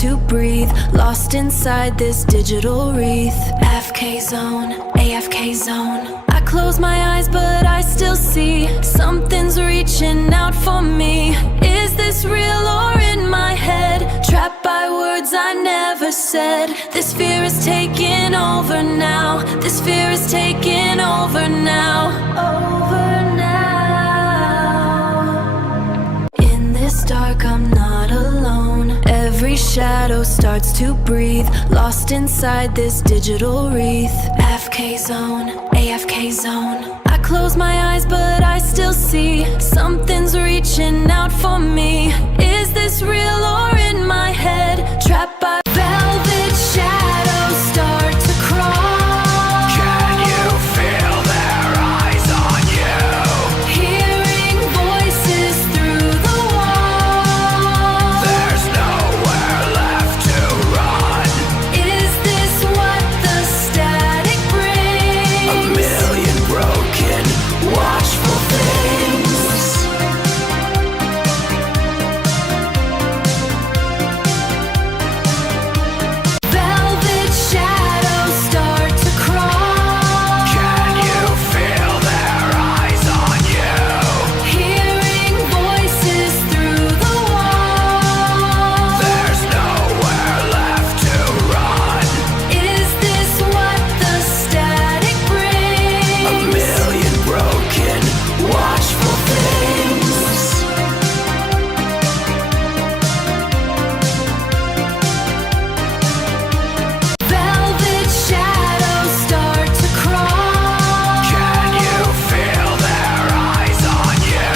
to breathe, lost inside this digital wreath. AFK zone, AFK zone. I close my eyes but I still see something's reaching out for me. Is this real or in my head? Trapped by words I never said. This fear is taking over now. This fear is taking over now. Over now. In this dark I'm not alone. Every shadow starts to breathe, lost inside this digital wreath. AFK zone, AFK zone. I close my eyes but I still see something's reaching out for me. Is this real or in my head? Trapped by velvet shadows start to crawl. Can you feel their eyes on you? Hearing voices through the wall. There's nowhere left to run. Is this what the static brings? A million broken, watchful things. Velvet shadows start to crawl. Can you feel their eyes on you? Hearing voices through the wall. There's nowhere left to run. Is this what the static brings? A million broken, watchful things. Velvet shadows start to crawl. Can you feel their eyes on you?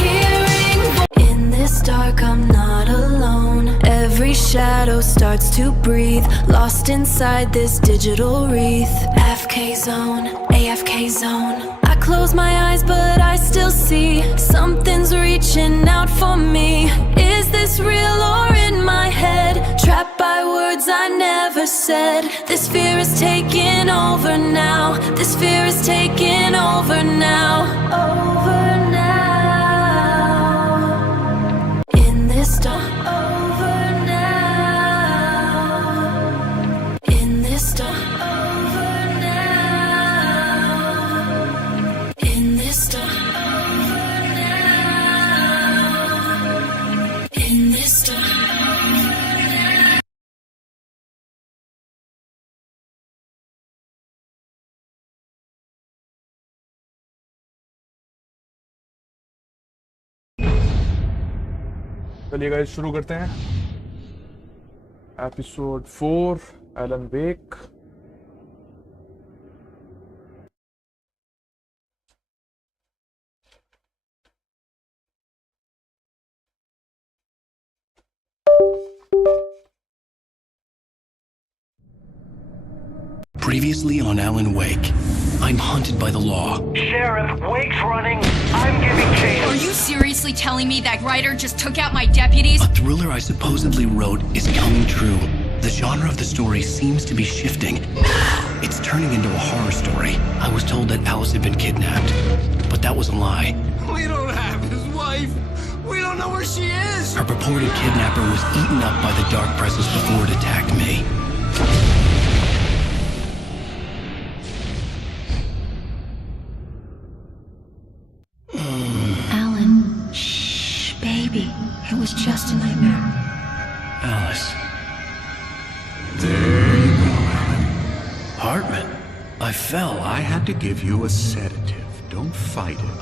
Hearing in this dark I'm not alone. Every shadow starts to breathe, lost inside this digital wreath. AFK zone, AFK zone. I close my eyes but I still see something's reaching out for me. Is this real or in my head? Trapped by words I never said. This fear is taking over now. This fear is taking over now. Over now. In this dark. Over now. In this dark. Over now. In this dark. Over now. In this dark. चलिए guys शुरू करते हैं episode 4 Alan Wake. Previously on Alan Wake, I'm hunted by the law. Sheriff, Wake's running. I'm giving chase. Are you seriously telling me that writer just took out my deputies? A thriller I supposedly wrote is coming true. The genre of the story seems to be shifting. It's turning into a horror story. I was told that Alice had been kidnapped, but that was a lie. We don't have his wife. We don't know where she is. Her purported kidnapper was eaten up by the dark presence before it attacked me. Alan, shh, baby. It was just a nightmare. Alice. There you go, Alan. Hartman. I fell. I had to give you a sedative. Don't fight it.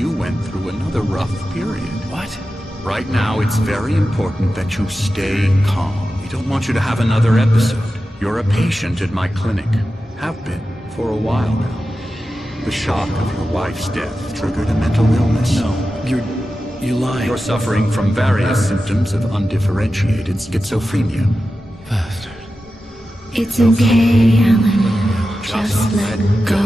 You went through another rough period. What? Right now, it's very important that you stay calm. We don't want you to have another episode. You're a patient at my clinic. Have been for a while now. The shock of your wife's death triggered a mental illness. No, you're lying. You're suffering from various symptoms of undifferentiated schizophrenia. Bastard. It's okay, Alan. Just let go.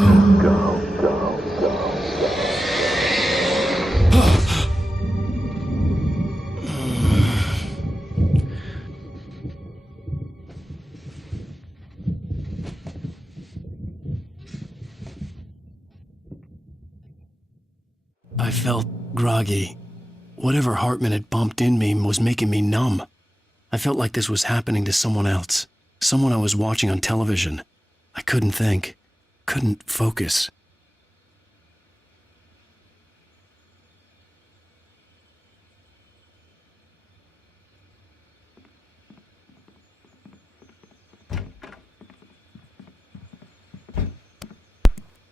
I felt groggy. Whatever Hartman had pumped in me was making me numb. I felt like this was happening to someone else. Someone I was watching on television. I couldn't think. Couldn't focus.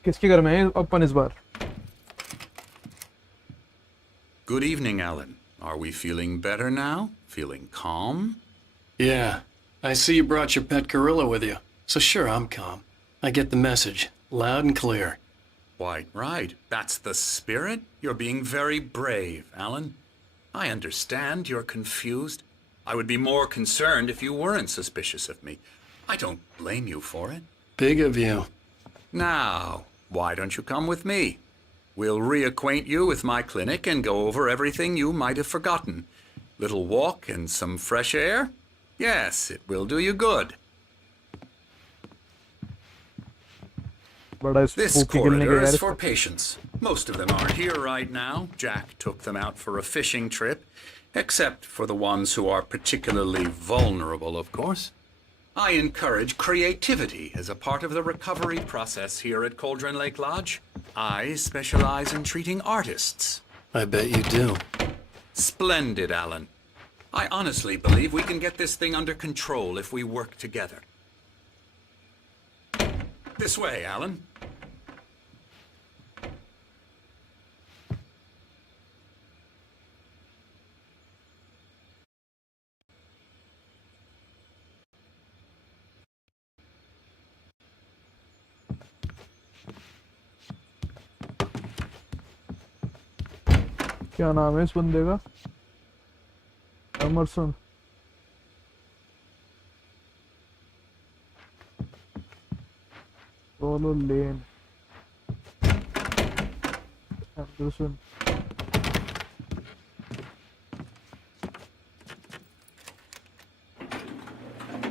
किसके घर में है अपन इस बार? Good evening, Alan. Are we feeling better now? Feeling calm? Yeah. I see you brought your pet gorilla with you. So sure, I'm calm. I get the message. Loud and clear. Quite right. That's the spirit. You're being very brave, Alan. I understand you're confused. I would be more concerned if you weren't suspicious of me. I don't blame you for it. Big of you. Now, why don't you come with me? We'll reacquaint you with my clinic and go over everything you might have forgotten. Little walk and some fresh air? Yes, it will do you good. This corridor is for patients. Most of them aren't here right now. Jack took them out for a fishing trip, except for the ones who are particularly vulnerable, of course. I encourage creativity as a part of the recovery process here at Cauldron Lake Lodge. I specialize in treating artists. I bet you do. Splendid, Alan. I honestly believe we can get this thing under control if we work together. This way, Alan. क्या नाम है इस बंदे का? Emerson. Solo lane. Emerson.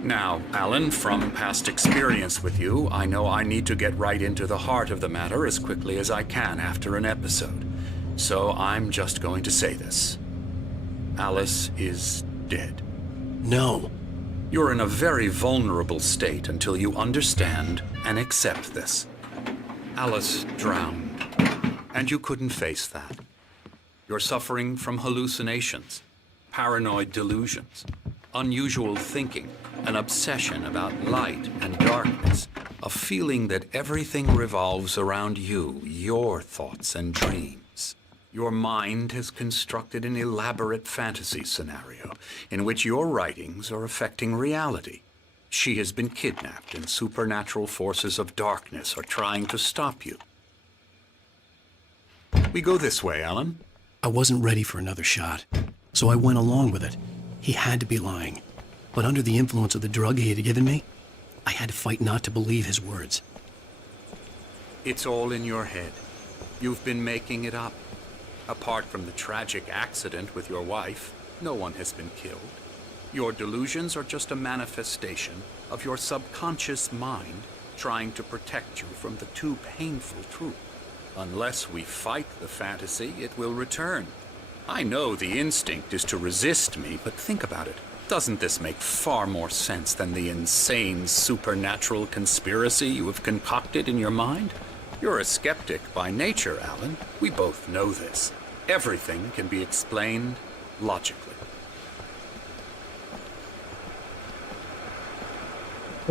Now, Alan, from past experience with you, I know I need to get right into the heart of the matter as quickly as I can after an episode. So I'm just going to say this. Alice is dead. No. You're in a very vulnerable state until you understand and accept this. Alice drowned, and you couldn't face that. You're suffering from hallucinations, paranoid delusions, unusual thinking, an obsession about light and darkness, a feeling that everything revolves around you, your thoughts and dreams. Your mind has constructed an elaborate fantasy scenario in which your writings are affecting reality. She has been kidnapped and supernatural forces of darkness are trying to stop you. We go this way, Alan. I wasn't ready for another shot, so I went along with it. He had to be lying. But under the influence of the drug he had given me, I had to fight not to believe his words. It's all in your head. You've been making it up. Apart from the tragic accident with your wife, no one has been killed. Your delusions are just a manifestation of your subconscious mind trying to protect you from the too painful truth. Unless we fight the fantasy, it will return. I know the instinct is to resist me, but think about it. Doesn't this make far more sense than the insane supernatural conspiracy you have concocted in your mind? You're a skeptic by nature, Alan. We both know this. Everything can be explained logically.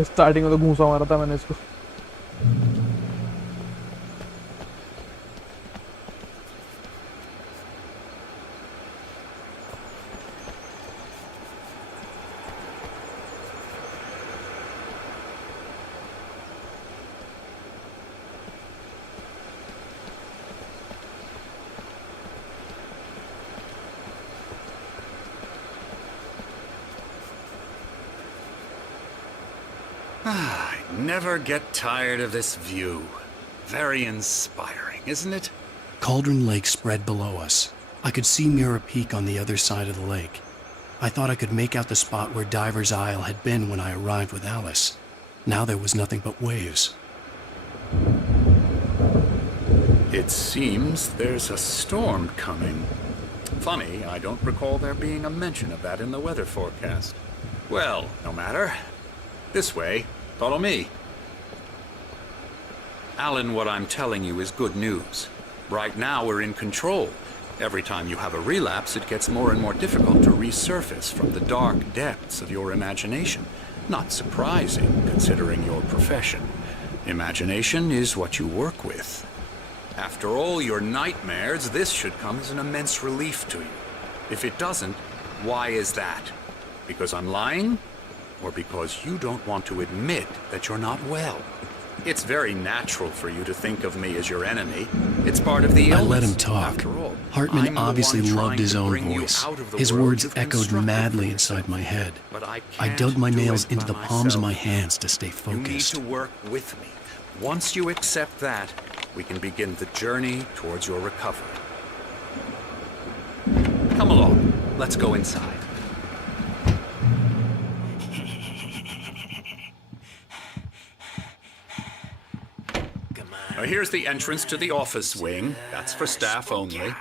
Starting में तो घूंसा मारा था मैंने इसको। I never get tired of this view. Very inspiring, isn't it? Cauldron Lake spread below us. I could see Mirror Peak on the other side of the lake. I thought I could make out the spot where Diver's Isle had been when I arrived with Alice. Now there was nothing but waves. It seems there's a storm coming. Funny, I don't recall there being a mention of that in the weather forecast. Well, no matter. This way. Follow me. Alan, what I'm telling you is good news. Right now we're in control. Every time you have a relapse, it gets more and more difficult to resurface from the dark depths of your imagination. Not surprising, considering your profession. Imagination is what you work with. After all your nightmares, this should come as an immense relief to you. If it doesn't, why is that? Because I'm lying? Or because you don't want to admit that you're not well? It's very natural for you to think of me as your enemy. It's part of the illness. I let him talk. After all, Hartman I'm the obviously one loved trying his to own bring you voice. out of the His world words you've echoed constructed madly for inside my head. But I I can't dug my do nails it into by the palms of myself. my hands to stay You need focused. to work with me. Once you accept that, we can begin the journey towards your recovery. Come along. Let's go inside. Now, here's the entrance to the office wing. That's for staff only.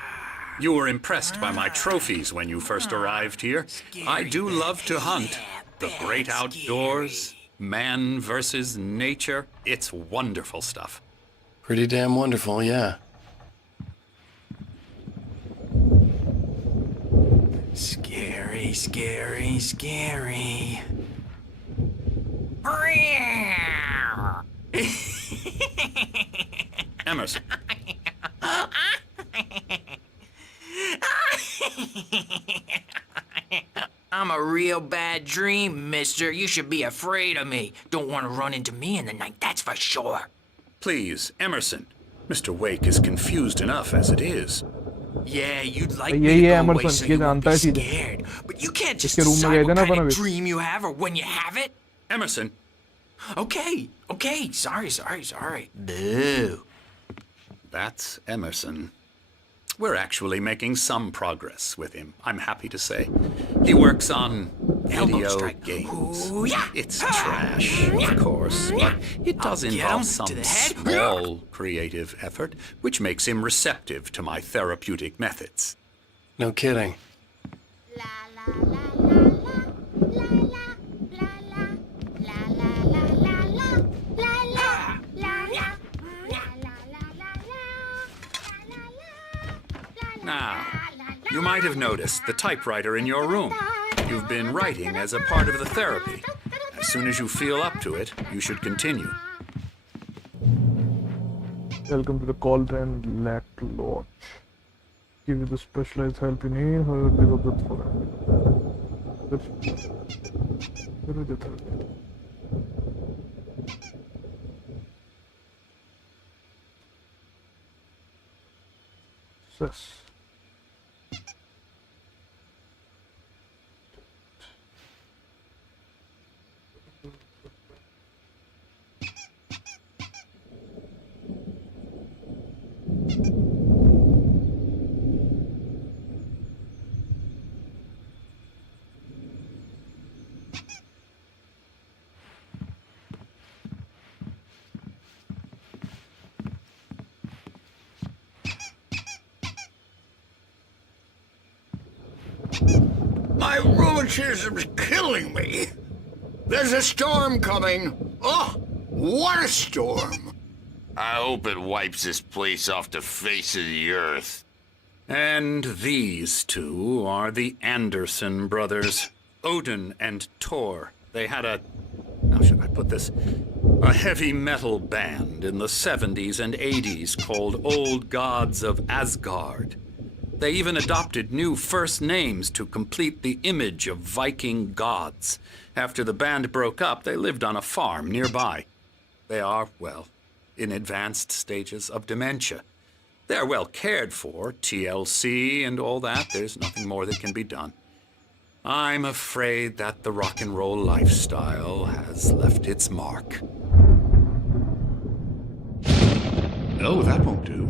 You were impressed by my trophies when you first arrived here. I do love to hunt. The great outdoors, man versus nature. It's wonderful stuff. Pretty damn wonderful, yeah. Scary, scary, scary. Emerson. I'm a real bad dream, mister. You should be afraid of me. Don't want to run into me in the night, that's for sure. Please, Emerson. Mr. Wake is confused enough as it is. Yeah, you'd like ये me to ये go away Emerson, so ये you won't जानता be है सीधे। scared. But you can't just इसके room में decide गए थे what ना kind अपन of अभी। dream you have or when you have it. Emerson, Okay, sorry. Boo. that's Emerson. We're actually making some progress with him, I'm happy to say. He works on Elbow video strike. games. Ooh, yeah. It's trash, of course, but it does I'll get involve him some to the head. small creative effort, which makes him receptive to my therapeutic methods. No kidding. Now, you might have noticed the typewriter in your room. You've been writing as a part of the therapy. As soon as you feel up to it, you should continue. Welcome to the Cauldron Lack Lodge. Give you the specialized help you need. However, please object for it. Where is the therapy? Yes. My rheumatism's killing me. There's a storm coming. Oh, what a storm. I hope it wipes this place off the face of the earth. And these two are the Anderson brothers, Odin and Thor. They had how should I put this? A heavy metal band in the 70s and 80s called Old Gods of Asgard. They even adopted new first names to complete the image of Viking gods. After the band broke up, they lived on a farm nearby. They are, well, in advanced stages of dementia. They're well cared for, TLC and all that. There's nothing more that can be done. I'm afraid that the rock and roll lifestyle has left its mark. Oh, that won't do.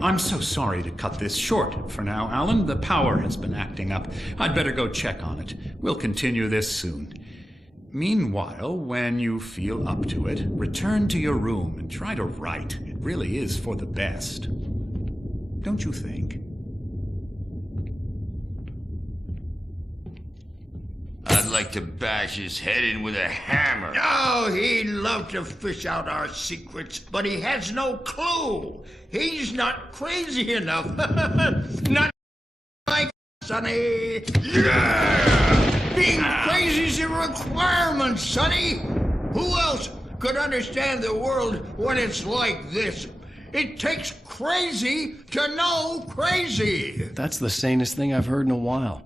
I'm so sorry to cut this short for now, Alan. The power has been acting up. I'd better go check on it. We'll continue this soon. Meanwhile, when you feel up to it, return to your room and try to write. It really is for the best. Don't you think? I'd like like to bash his head in with a hammer. Oh, he'd love to fish out our secrets, but he has no clue. He's not crazy enough. Not like Sonny. Yeah! Being crazy's a requirement, Sonny. Who else could understand the world when it's like this? It takes crazy to know crazy. That's the sanest thing I've heard in a while.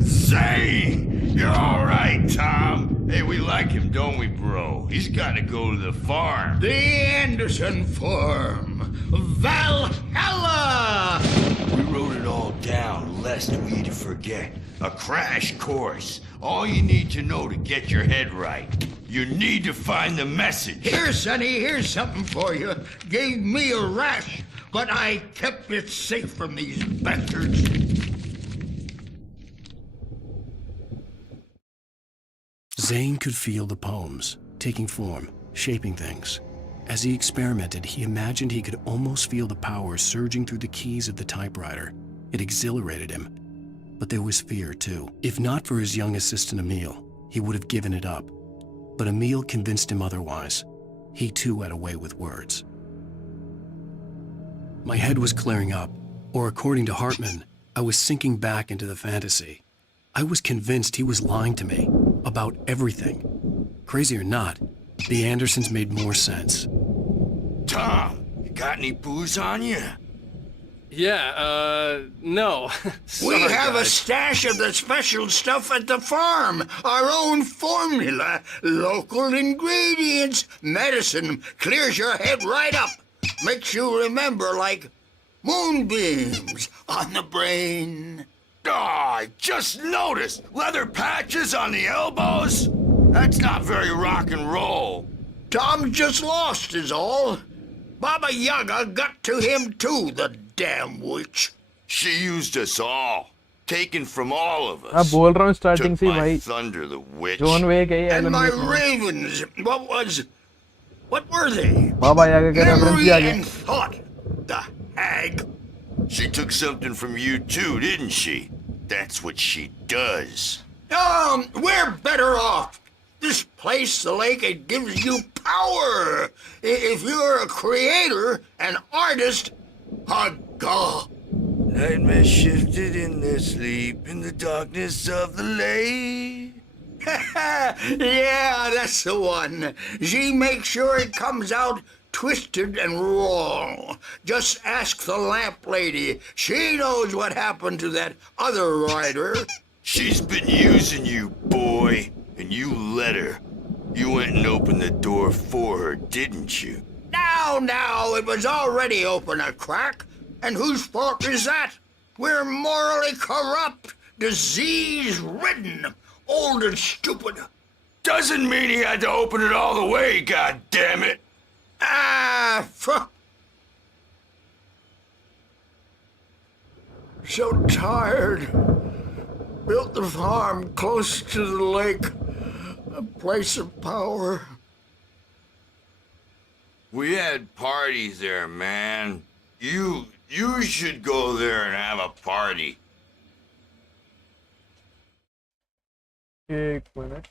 Zane! You're all right, Tom. Hey, we like him, don't we, bro? He's got to go to the farm. The Anderson Farm. Valhalla! We wrote it all down, lest we forget. A crash course. All you need to know to get your head right. You need to find the message. Here, Sonny, here's something for you. Gave me a rash, but I kept it safe from these bastards. Zane could feel the poems, taking form, shaping things. As he experimented, he imagined he could almost feel the power surging through the keys of the typewriter. It exhilarated him. But there was fear, too. If not for his young assistant Emil, he would have given it up. But Emil convinced him otherwise. He, too, had a way with words. My head was clearing up, or according to Hartman, I was sinking back into the fantasy. I was convinced he was lying to me about everything. Crazy or not, the Andersons made more sense. Tom, you got any booze on you? Yeah, no. We Sorry, have a guys. stash of the special stuff at the farm. Our own formula. Local ingredients. Medicine clears your head right up. Makes you remember like moonbeams on the brain. Oh, I just noticed. Leather patches on the elbows? That's not very rock and roll. Tom just lost is all. Baba Yaga got to him too, the damn witch. She used us all. Taken from all of us. मैं बोल रहा हूँ starting Took से my भाई thunder, the witch. John Wick है And Alan my Wake में. ravens, what were they? बाबा यागा का reference Memory भी आ गया. and thought, the hag. She took something from you too, didn't she? That's what she does. We're better off. This place, the lake, it gives you power. If you're a creator, an artist, a god. Nightmares shifted in their sleep in the darkness of the lake. Yeah, that's the one. She makes sure it comes out twisted and wrong. Just ask the lamp lady. She knows what happened to that other rider. She's been using you, boy, and you let her. You went and opened the door for her, didn't you? Now, it was already open a crack. And whose fault is that? We're morally corrupt, disease-ridden, old and stupid. Doesn't mean he had to open it all the way, goddammit. So tired. Built the farm close to the lake. A place of power. We had parties there, man. You should go there and have a party. एक minute.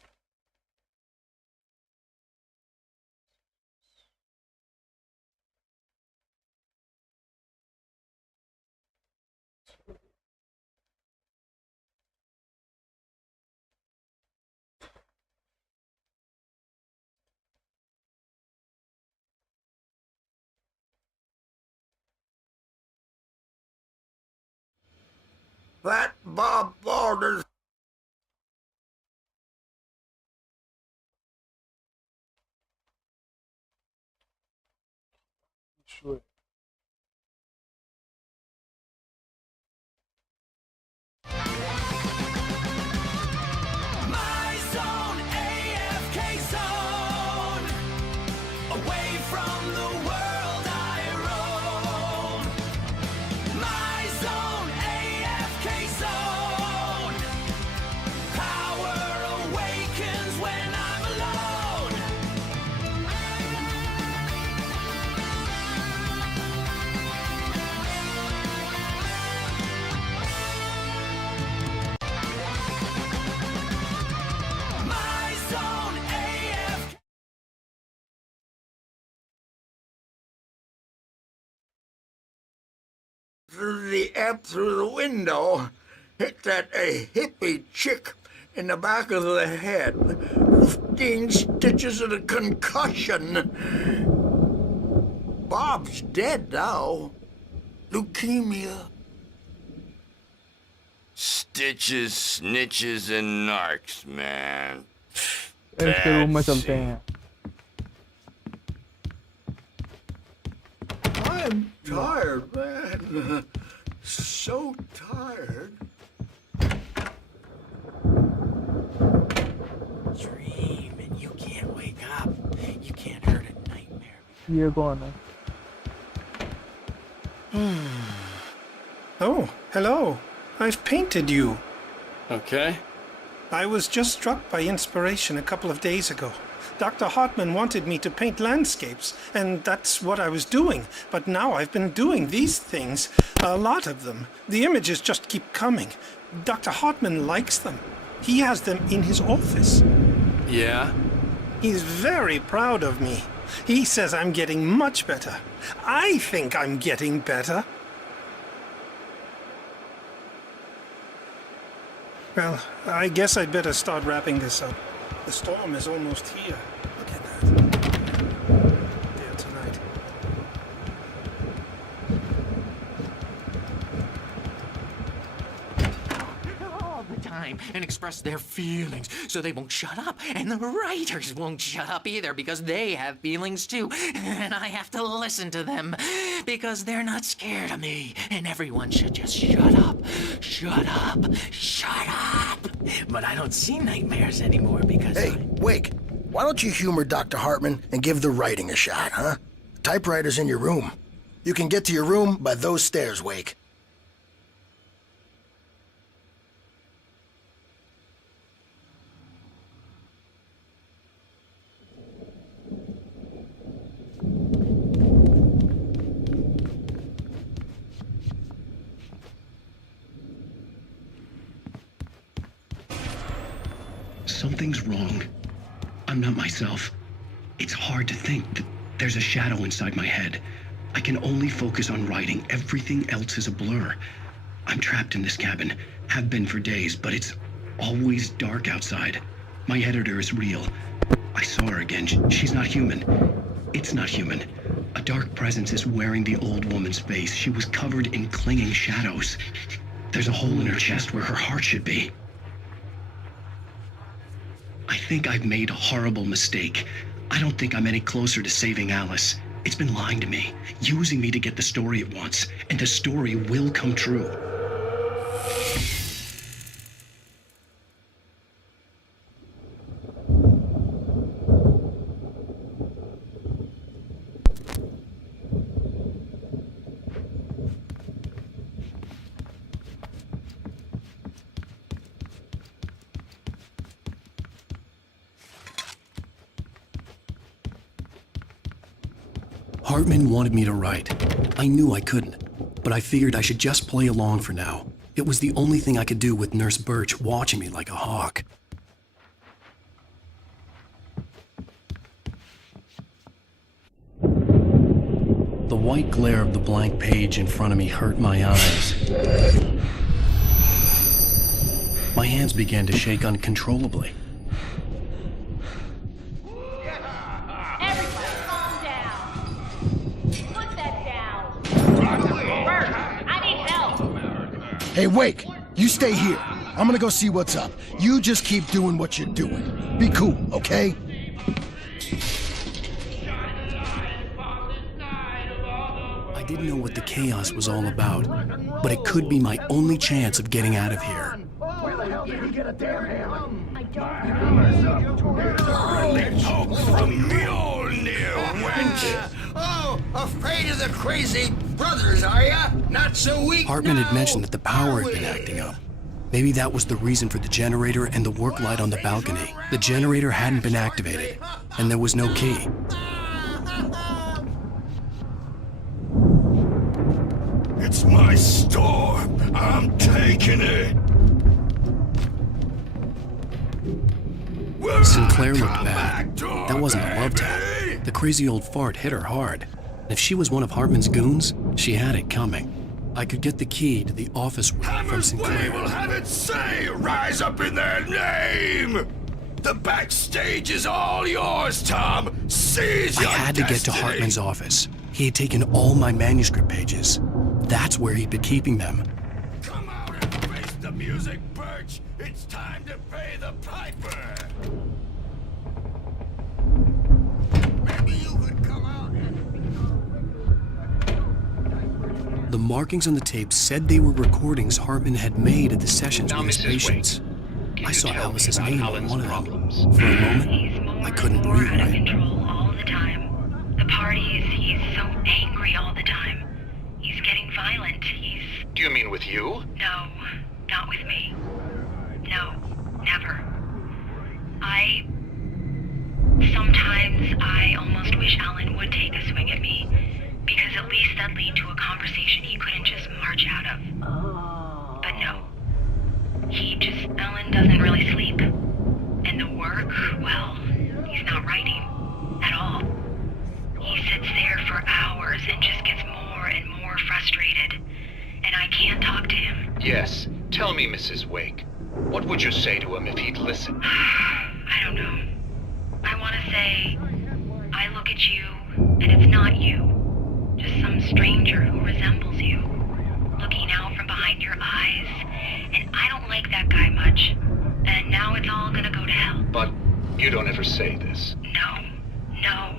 That Bob Balder's Sure. My zone, AFK zone. Away from the world I roam. My zone, AFK zone. Power awakens when I'm alone. the amp through the window. Hit that hippie chick in the back of the head. 15 stitches and a concussion. Bob's dead now. Leukemia. Stitches, snitches, and narcs, man. इसके room में चलते हैं. I'm tired, man. So tired. Dreaming, you can't wake up. You can't hurt a nightmare. ये कौन है? Oh, hello. I've painted you. Okay. I was just struck by inspiration a couple of days ago. Dr. Hartman wanted me to paint landscapes, and that's what I was doing. But now I've been doing these things, a lot of them. The images just keep coming. Dr. Hartman likes them. He has them in his office. Yeah? He's very proud of me. He says I'm getting much better. I think I'm getting better. Well, I guess I'd better start wrapping this up. The storm is almost here. Look at that. There tonight. All the time and express their feelings so they won't shut up, and the writers won't shut up either because they have feelings too, and I have to listen to them because they're not scared of me, and everyone should just shut up, shut up, shut up. But I don't see nightmares anymore because Hey, Wake, why don't you humor Dr. Hartman and give the writing a shot, huh? Typewriter's in your room. You can get to your room by those stairs, Wake. Something's wrong. I'm not myself. It's hard to think that there's a shadow inside my head. I can only focus on writing. Everything else is a blur. I'm trapped in this cabin. Have been for days, but it's always dark outside. My editor is real. I saw her again. She's not human. It's not human. A dark presence is wearing the old woman's face. She was covered in clinging shadows. There's a hole in her chest where her heart should be. I think I've made a horrible mistake. I don't think I'm any closer to saving Alice. It's been lying to me, using me to get the story it wants, and the story will come true. Hartman wanted me to write. I knew I couldn't, but I figured I should just play along for now. It was the only thing I could do with Nurse Birch watching me like a hawk. The white glare of the blank page in front of me hurt my eyes. My hands began to shake uncontrollably. Hey, Wake, you stay here. I'm gonna go see what's up. You just keep doing what you're doing. Be cool, okay? I didn't know what the chaos was all about, but it could be my only chance of getting out of here. Where the hell did he get a damn hammer? I don't Talk from Mjolnir, wench. Oh, afraid of the crazy brothers, are ya? Not so weak Hartman now. had mentioned that the power had been acting up. Maybe that was the reason for the generator and the work light on the balcony. The generator hadn't been activated, and there was no key. It's my storm. I'm taking it. Sinclair looked bad. That wasn't a love tap. The crazy old fart hit her hard. And if she was one of Hartman's goons, she had it coming. I could get the key to the office room from Sinclair. will have it say, rise up in their name! The backstage is all yours, Tom. Seize I your had to get to destiny. Hartman's office. He had taken all my manuscript pages. That's where he'd been keeping them. Come out and face the music, Birch. It's time to pay the piper. Maybe you could come out and... The markings on the tape said they were recordings Hartman had made at the sessions with his patients. I saw Alice's name on one of them. For a moment, I couldn't breathe Out of right. control all the time. The parties, he's so angry all the time. He's getting violent. Do you mean with you? No, not with me. No, never. Sometimes I almost wish Alan would take a swing at me, because at least that'd lead to a conversation he couldn't just march out of. But no. Alan doesn't really sleep. And the work, well, he's not writing at all. He sits there for hours and just gets more and more frustrated. And I can't talk to him. Yes. Tell me, Mrs. Wake. What would you say to him if he'd listen? I don't know. I want to say, I look at you, and it's not you. Just some stranger who resembles you. Looking out from behind your eyes. And I don't like that guy much. And now it's all gonna go to hell. But you don't ever say this. No.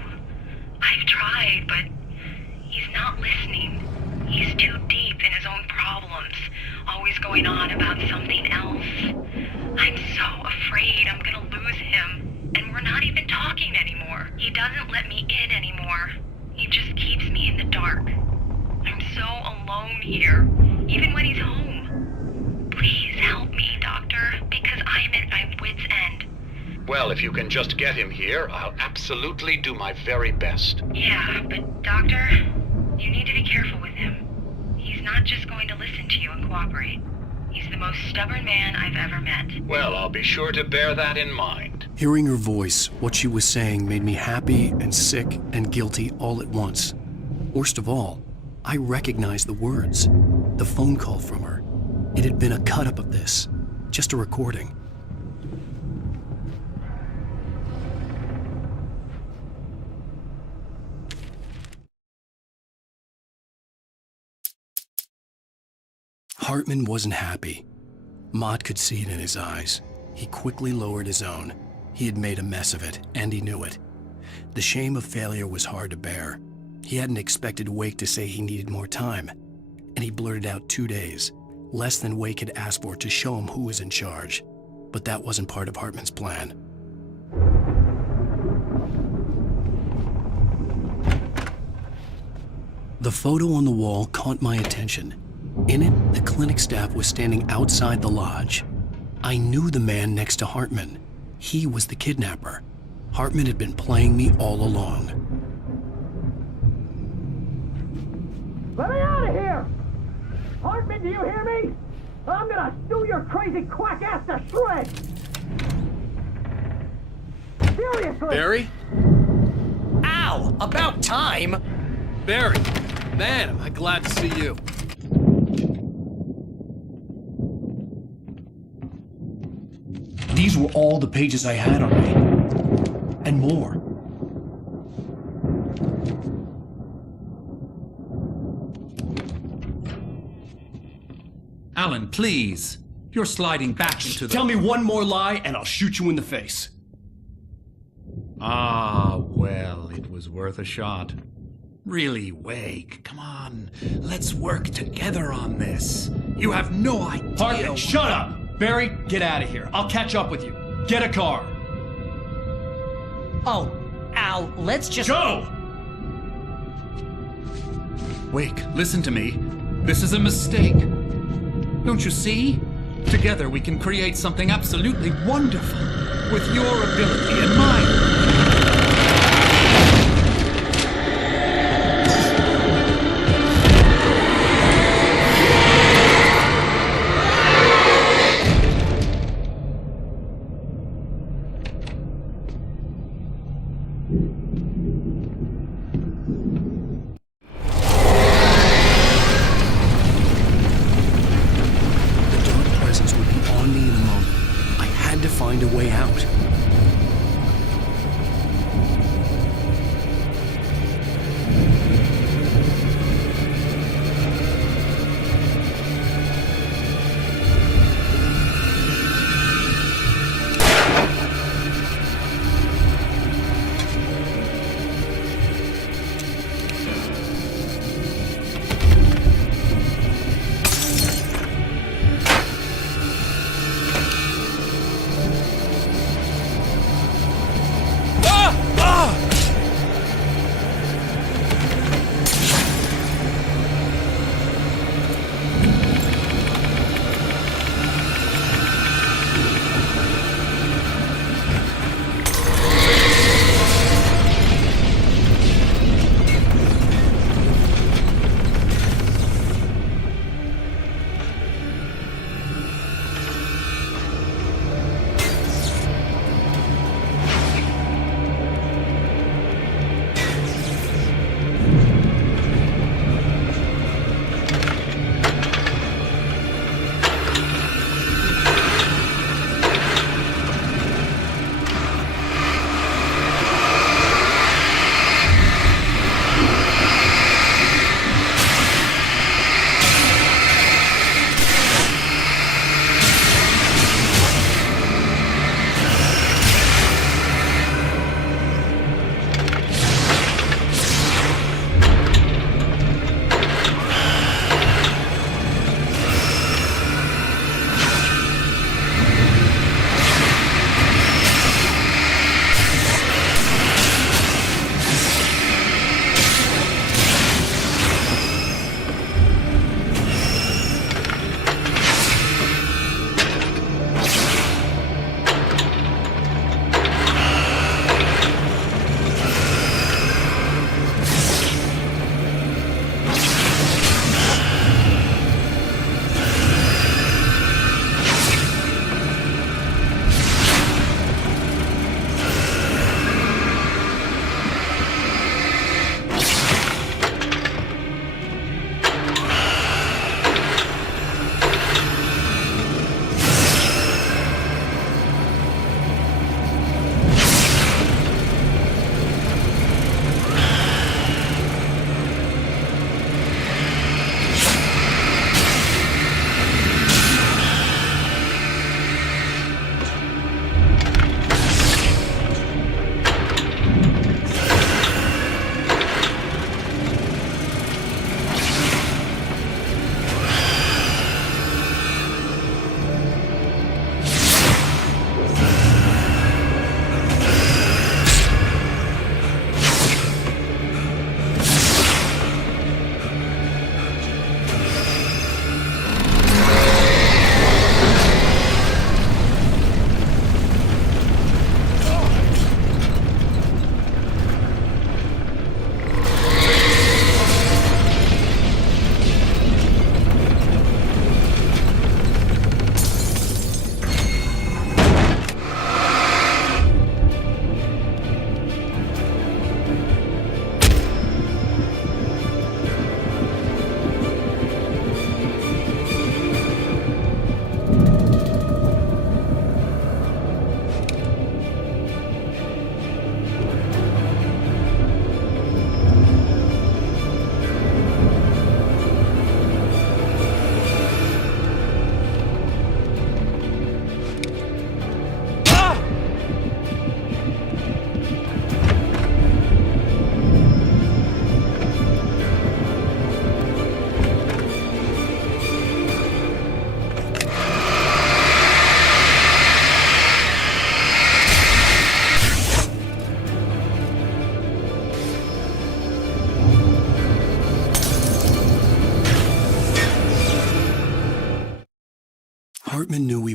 I've tried, but he's not listening. He's too deep in his own problems, always going on about something else. I'm so afraid I'm gonna lose him. And we're not even talking anymore. He doesn't let me in anymore. He just keeps me in the dark. I'm so alone here, even when he's home. Please help me, Doctor, because I'm at my wit's end. Well, if you can just get him here, I'll absolutely do my very best. Yeah, but Doctor, you need to be careful with him. He's not just going to listen to you and cooperate. He's the most stubborn man I've ever met. Well, I'll be sure to bear that in mind. Hearing her voice, what she was saying made me happy and sick and guilty all at once. Worst of all, I recognized the words. The phone call from her. It had been a cut-up of this. Just a recording. Hartman wasn't happy. Mott could see it in his eyes. He quickly lowered his own. He had made a mess of it, and he knew it. The shame of failure was hard to bear. He hadn't expected Wake to say he needed more time, and he blurted out 2 days, less than Wake had asked for to show him who was in charge. But that wasn't part of Hartman's plan. The photo on the wall caught my attention. In it, the clinic staff was standing outside the lodge. I knew the man next to Hartman. He was the kidnapper. Hartman had been playing me all along. Let me out of here! Hartman, do you hear me? I'm gonna do your crazy quack ass to shreds! Seriously! Barry? Ow! About time! Barry! Man, am I glad to see you. These were all the pages I had on me. And more. Alan, please. You're sliding back into the... Tell me one more lie and I'll shoot you in the face. Ah, well, it was worth a shot. Really, Wake, come on. Let's work together on this. You have no idea... Hartman, shut up! Barry, get out of here. I'll catch up with you. Get a car. Oh, Al, let's just... Go! Wake, listen to me. This is a mistake. Don't you see? Together we can create something absolutely wonderful. With your ability and mine.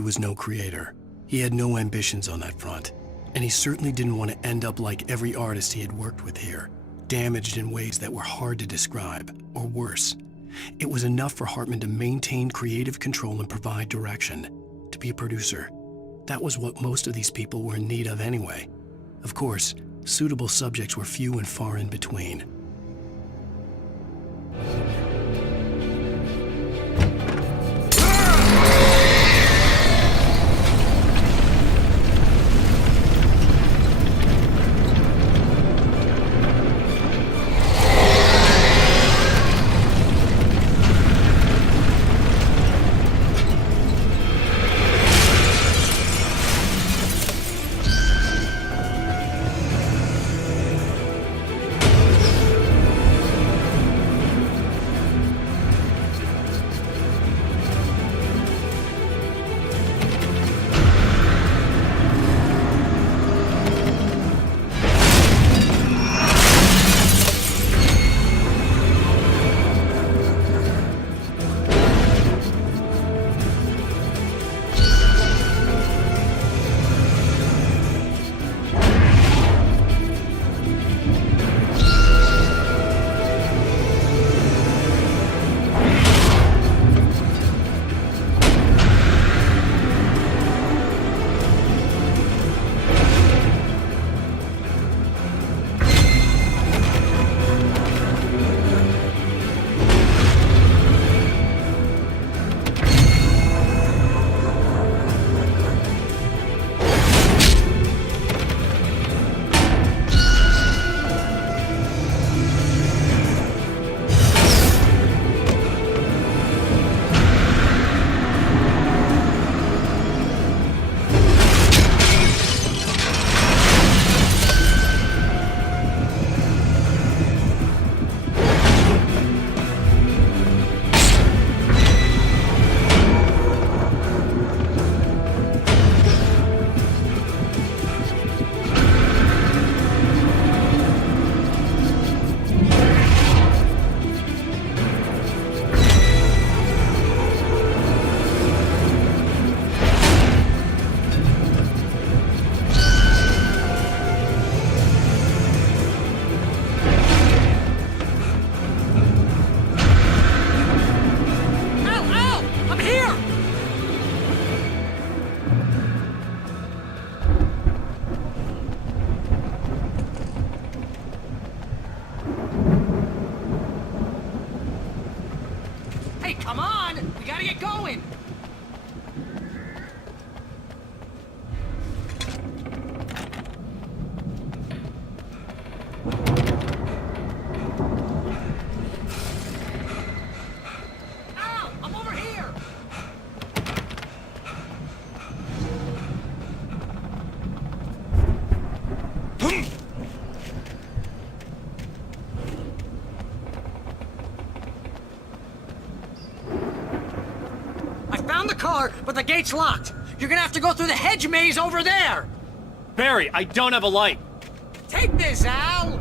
was no creator. He had no ambitions on that front, and he certainly didn't want to end up like every artist he had worked with here, damaged in ways that were hard to describe, or worse. It was enough for Hartman to maintain creative control and provide direction, to be a producer. That was what most of these people were in need of anyway. Of course, suitable subjects were few and far in between. But the gate's locked. You're gonna have to go through the hedge maze over there. Barry, I don't have a light. Take this, Al.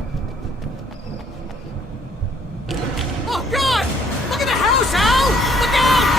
Oh, God! Look at the house, Al! Look out!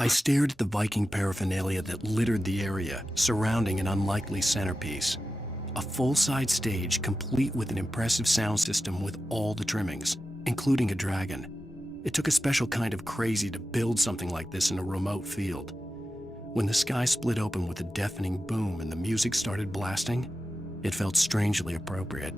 I stared at the Viking paraphernalia that littered the area, surrounding an unlikely centerpiece. A full-size stage complete with an impressive sound system with all the trimmings, including a dragon. It took a special kind of crazy to build something like this in a remote field. When the sky split open with a deafening boom and the music started blasting, it felt strangely appropriate.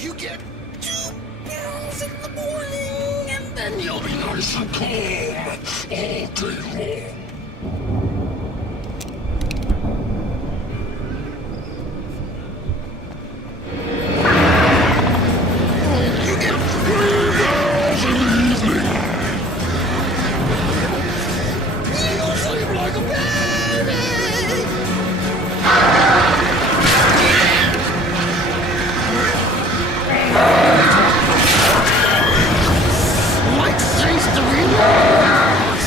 You get 2 pills in the morning, and then you'll be nice and calm all day long. You get 3 pills in the evening. You sleep like a baby. Like sensory words.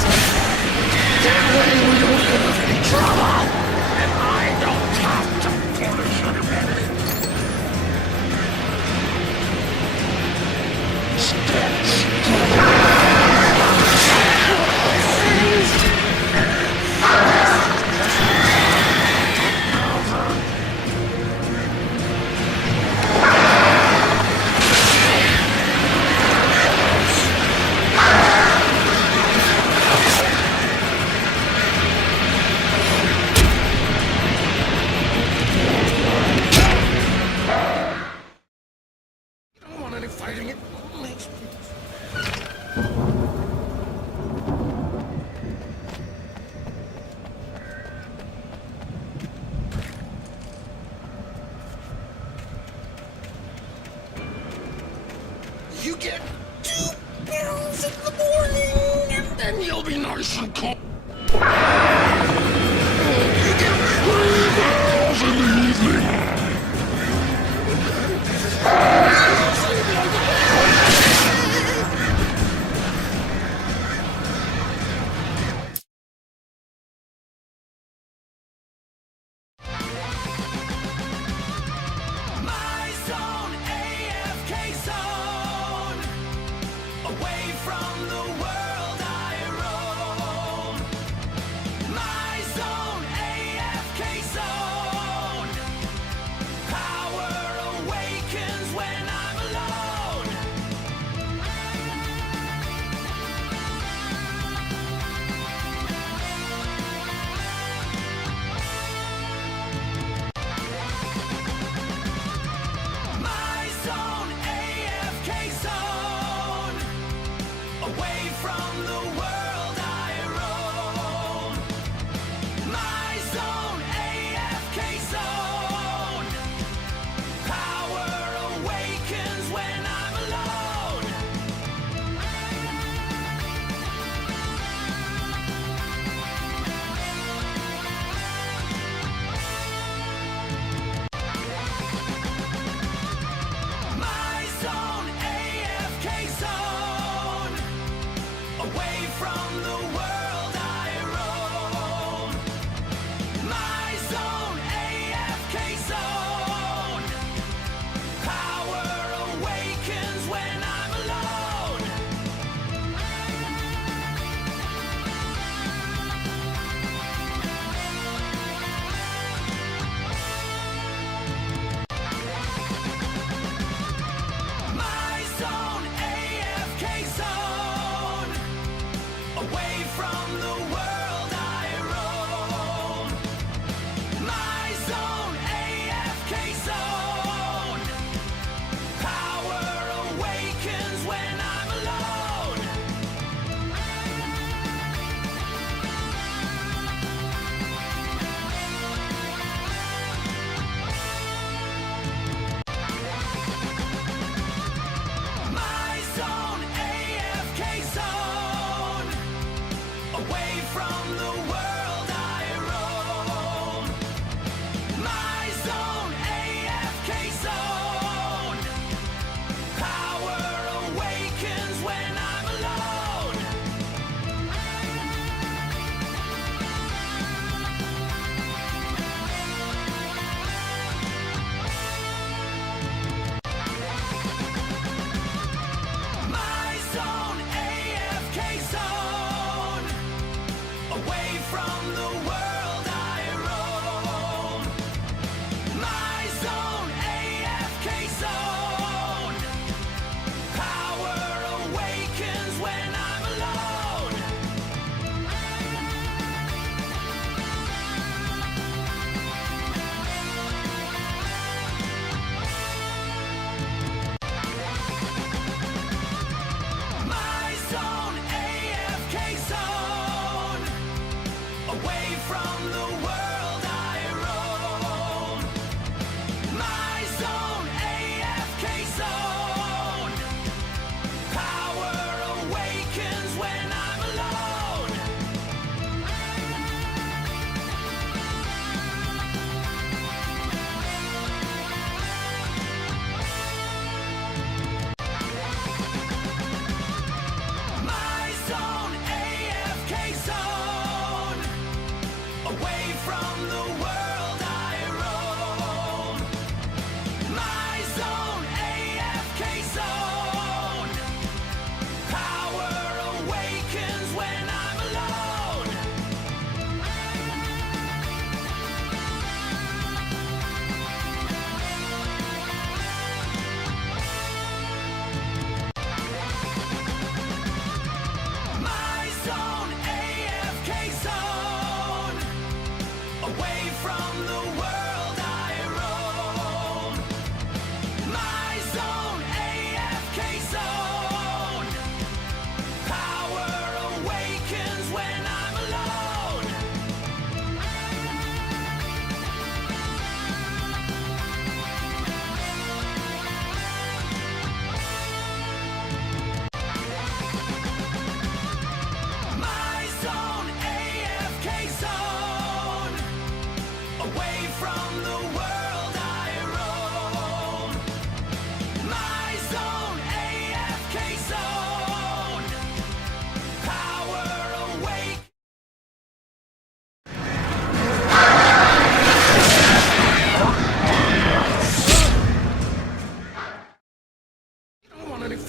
That way we don't have any trouble, and I don't have to punish anybody. I don't want any fighting. It makes me... You get 2 pills in the morning, and then you'll be nice and calm. You get 3 pills in the evening. You sleep like a My zone, AFK zone. Away from the world I roam.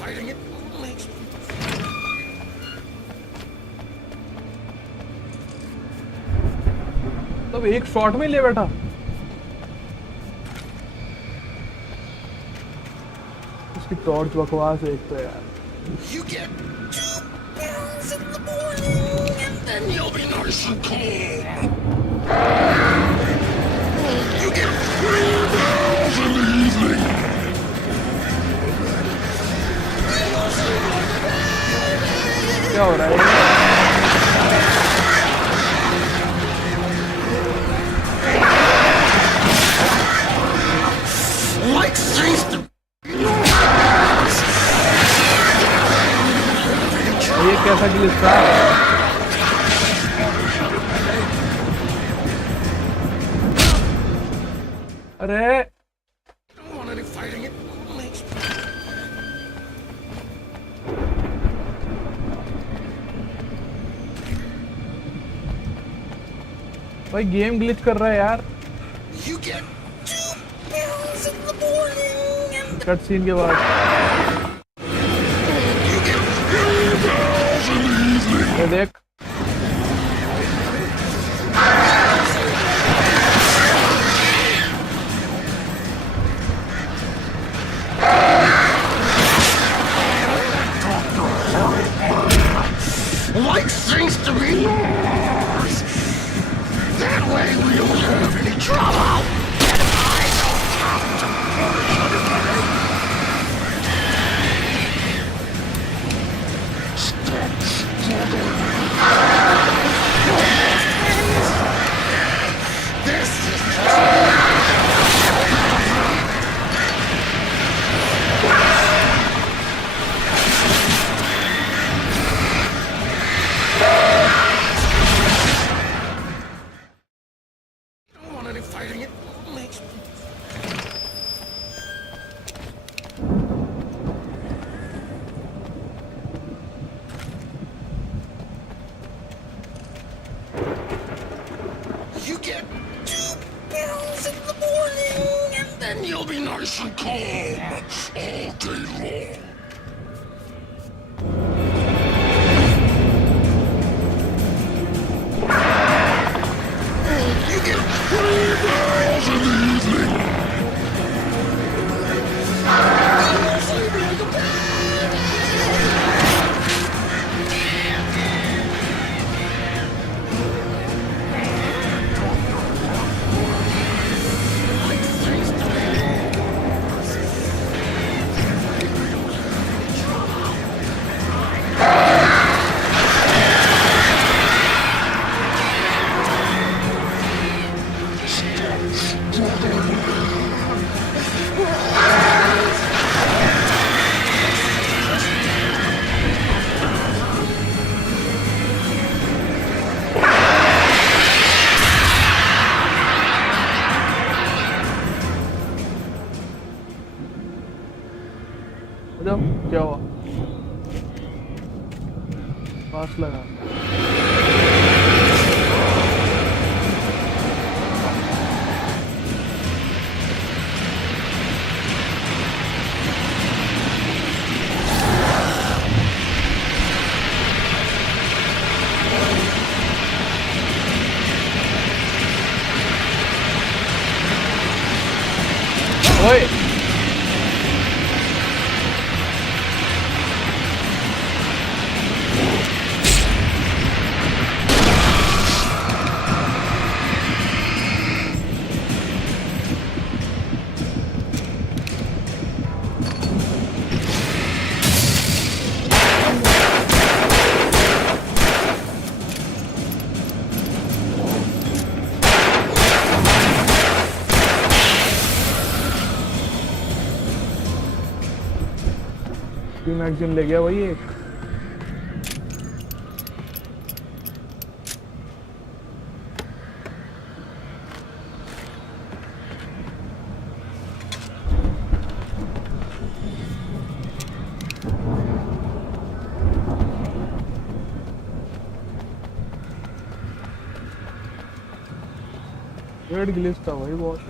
fighting it makes me... तब एक shot में ले बैठा। उसकी torch बकवास है एक तो यार। You get 2 pills in the morning and then you'll be nice and calm. You get 3 pills in the evening. क्या हो रहा है? Like saints to... ये कैसा ग्लिच था? अरे don't want any fighting it makes me... भाई गेम ग्लिच कर रहा है यार। You get 2 pills in the morning and cut scene के बाद you get 3 pills in the evening. ये देख Like saints to be yours. That way we don't have any trouble. And I don't have to worry about it. Stop struggling. This is don't want any fighting it makes me... You get 2 pills in the morning and then you'll be nice and calm all day long. You get 3 pills in the evening. क्या हुआ? पास लगा। ओए magazine ले गया वही एक। Red glitch था वही बहुत।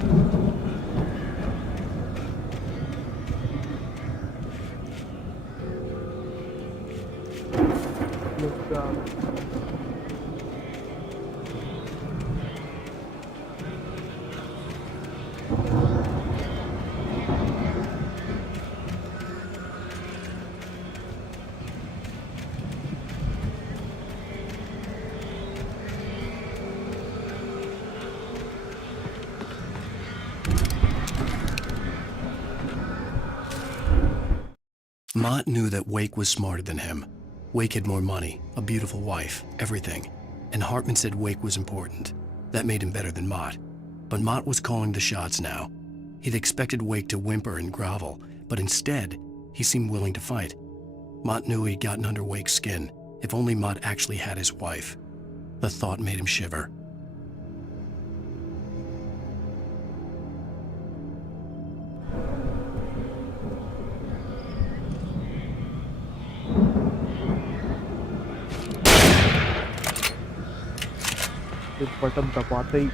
Mott knew that Wake was smarter than him. Wake had more money, a beautiful wife, everything. And Hartman said Wake was important. That made him better than Mott. But Mott was calling the shots now. He'd expected Wake to whimper and grovel, but instead, he seemed willing to fight. Mott knew he'd gotten under Wake's skin. If only Mott actually had his wife. The thought made him shiver. एक button दबाते ही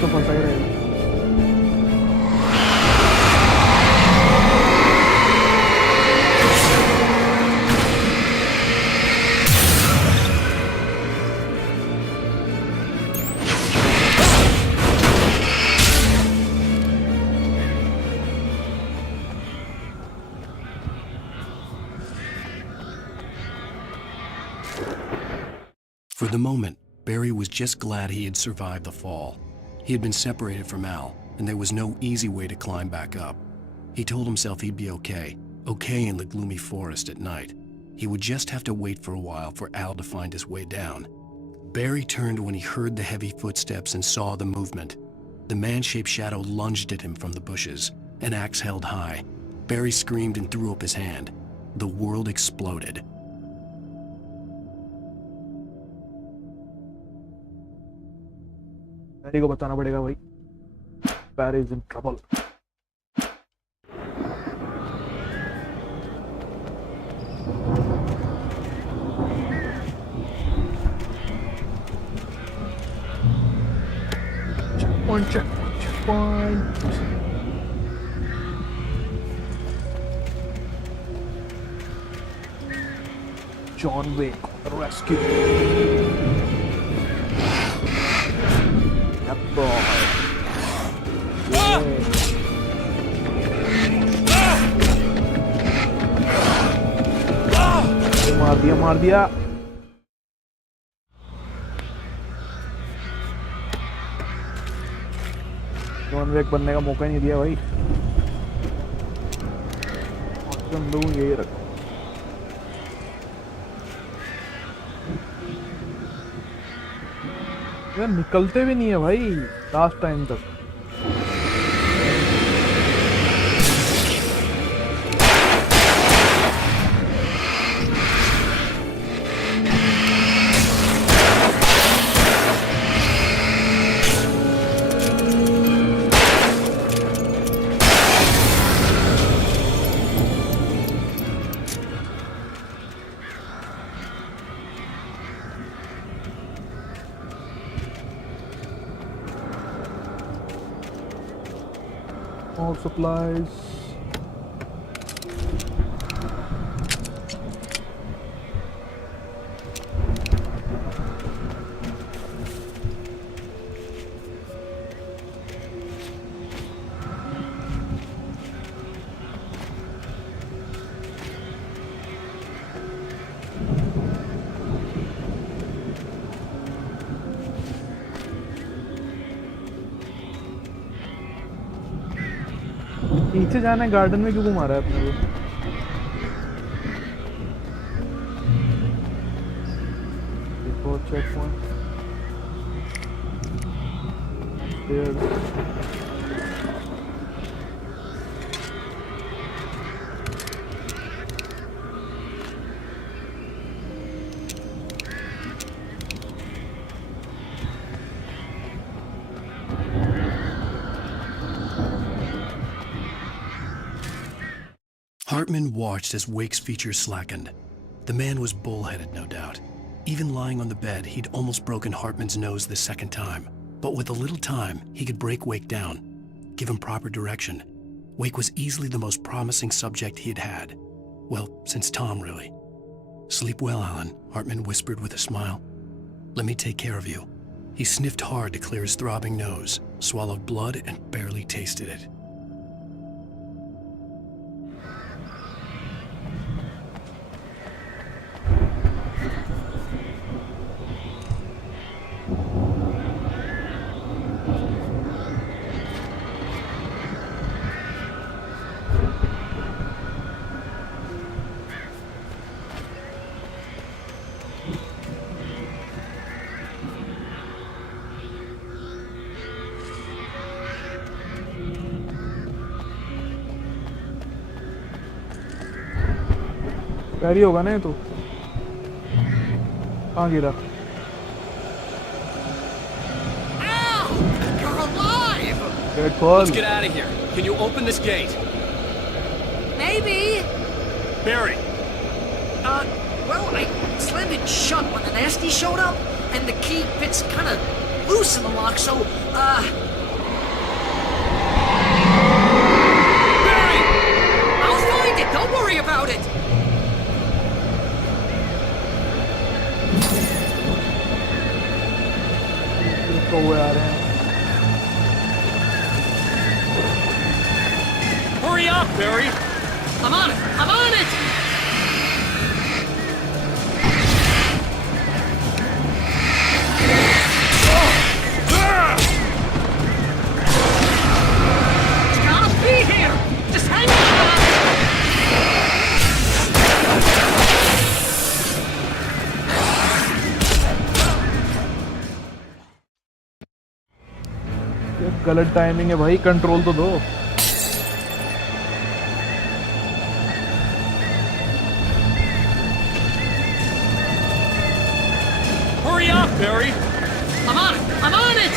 तो फंसा ही रहेगा। For the moment, Barry was just glad he had survived the fall. He had been separated from Al, and there was no easy way to climb back up. He told himself he'd be okay in the gloomy forest at night. He would just have to wait for a while for Al to find his way down. Barry turned when he heard the heavy footsteps and saw the movement. The man-shaped shadow lunged at him from the bushes, an axe held high. Barry screamed and threw up his hand. The world exploded. बैरी को बताना पड़ेगा भाई Barry is in trouble checkpoint John Wick on the rescue. मार दिया John Wick बनने का मौका ही नहीं दिया भाई यही रखो यार निकलते भी नहीं है भाई लास्ट टाइम तक More supplies. पीछे जाना है, गार्डन में क्यों घुमा रहा है अपने को? देखो checkpoint Hartman watched as Wake's features slackened. The man was bullheaded, no doubt. Even lying on the bed, he'd almost broken Hartman's nose the second time. But with a little time, he could break Wake down, give him proper direction. Wake was easily the most promising subject he had had. Well, since Tom, really. "Sleep well, Alan," Hartman whispered with a smile. "Let me take care of you." He sniffed hard to clear his throbbing nose, swallowed blood, and barely tasted it. पैरी होगा ना ये तो। कहाँ गिरा? You're alive! Good call. Let's get out of here. Can you open this gate? Maybe. Barry! Well, I slammed it shut when the nasty showed up, and the key fits kind of loose in the lock, so, Barry! I'll find it, don't worry about it! इसको हुए आ रहे हैं। Hurry up, Barry! I'm on it! I'm on it! It's gotta be here! Just hang on! ये गलत timing है भाई, control तो दो। Hurry up, Barry! I'm on it! I'm on it!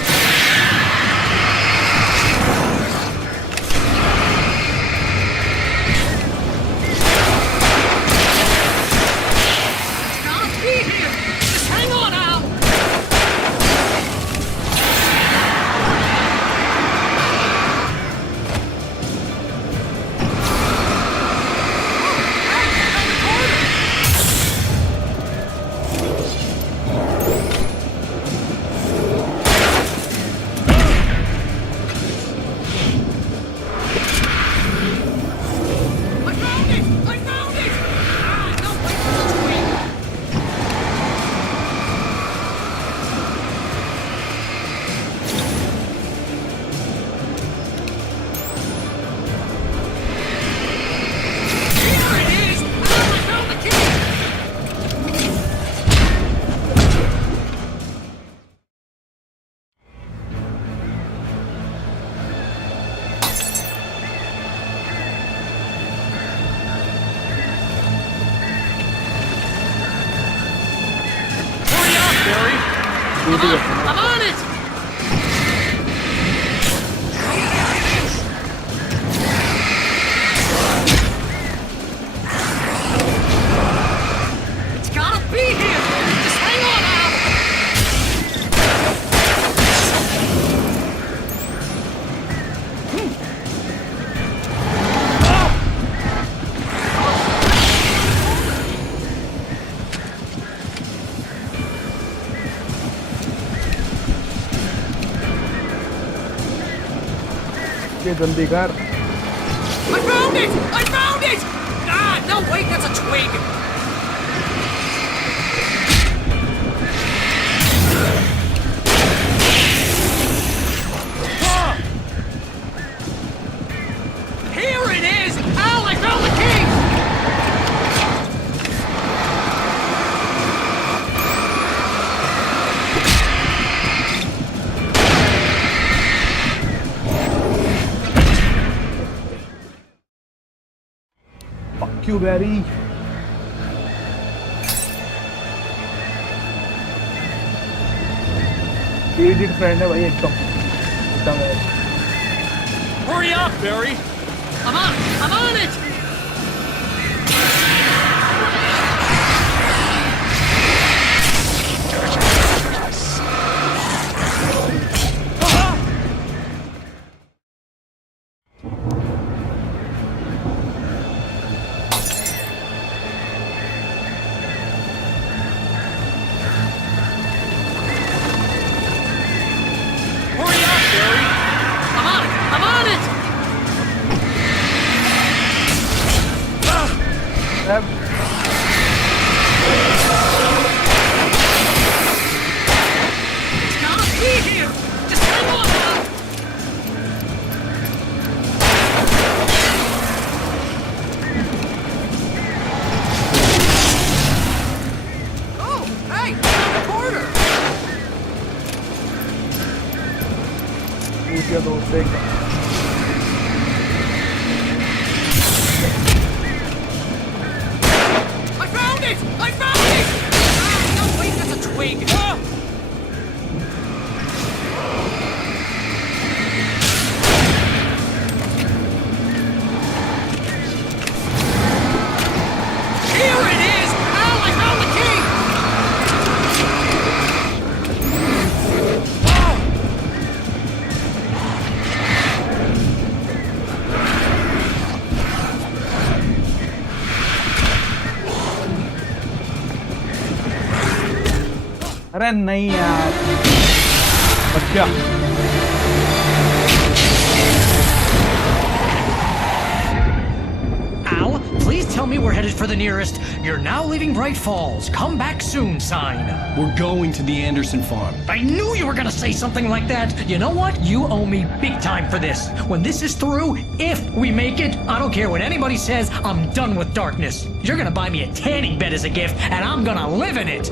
It's gotta be here! Just hang on, Al! I found it! I found it! Ah, no, wait, that's weird. Here it is! Ah, I found the key! Hurry up, Barry! I'm on it! It's gotta be here! Just hang on, Al! ये जल्दी कर। I found it! I found it! Ah, no, wait, that's a twig! Here you, Barry. Idiot friend है भाई एकदम Hurry up, Barry! I'm on it! Hurry up, Barry! I'm on it! It's gotta be here! Just hang on! Oh, hey! Reporter! पूछ दिया दोस्त एकदम I found it! I found it! Ah, no, wait, that's a twig. Ah! Here it is! Al, I found the key! अरे नहीं यार अच्छा Al, please tell me we're headed for the nearest "You're now leaving Bright Falls. Come back soon" sign. We're going to the Anderson farm. I knew you were gonna say something like that. You know what? You owe me big time for this. When this is through, if we make it, I don't care what anybody says, I'm done with darkness. You're gonna buy me a tanning bed as a gift, and I'm gonna live in it.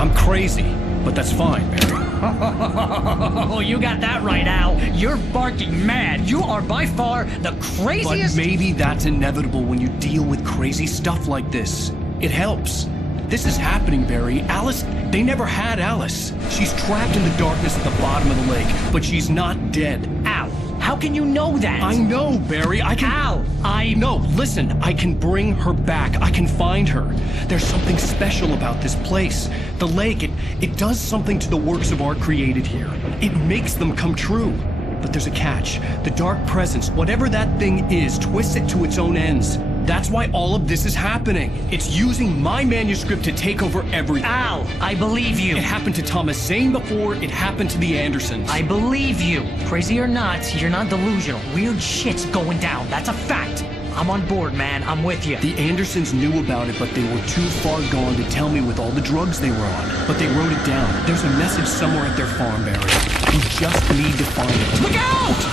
I'm crazy, but that's fine, Barry. Oh, you got that right, Al. You're barking mad. You are by far the craziest. But maybe that's inevitable when you deal with crazy stuff like this. It helps. This is happening, Barry. Alice, they never had Alice. She's trapped in the darkness at the bottom of the lake, but she's not dead. Al, how can you know that? I know, Barry. I can... Al, No, listen. I can bring her back. I can find her. There's something special about this place. The lake, it does something to the works of art created here. It makes them come true. But there's a catch. The dark presence, whatever that thing is, twists it to its own ends. That's why all of this is happening. It's using my manuscript to take over everything. Al, I believe you. It happened to Thomas Zane before, it happened to the Andersons. I believe you. Crazy or not, you're not delusional. Weird shit's going down. That's a fact. I'm on board, man. I'm with you. The Andersons knew about it, but they were too far gone to tell me with all the drugs they were on. But they wrote it down. There's a message somewhere at their farm, Barry. We just need to find it. Look out!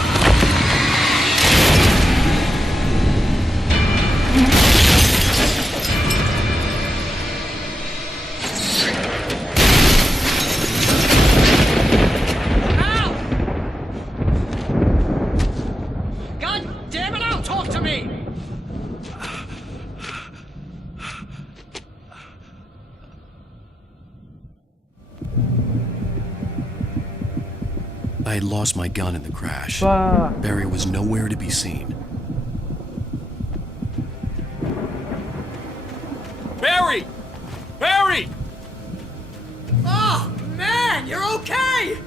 I had lost my gun in the crash. Fuck. Barry was nowhere to be seen. Barry! Barry! Oh, man, you're okay!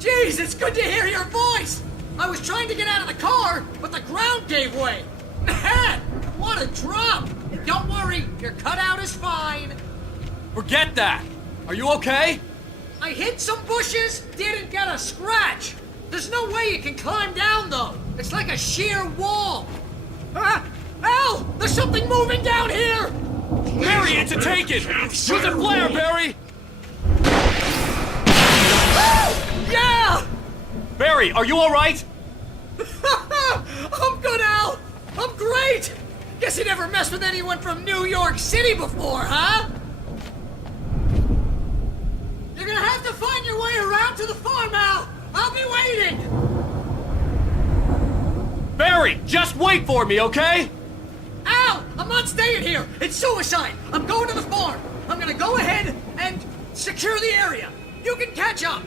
Jeez, it's good to hear your voice! I was trying to get out of the car, but the ground gave way! Man, what a drop! Don't worry, your cutout is fine. Forget that! Are you okay? I hit some bushes, didn't get a scratch. There's no way you can climb down, though. It's like a sheer wall. Ah! Al! There's something moving down here! Barry, it's a take-it! Shoot the flare, Barry! Yeah! Barry, are you alright? I'm good, Al! I'm great! Guess you never messed with anyone from New York City before, huh? You're gonna have to find your way around to the farm, Al! I'll be waiting! Barry, just wait for me, okay? Al! I'm not staying here! It's suicide! I'm going to the farm! I'm gonna go ahead and secure the area! You can catch up!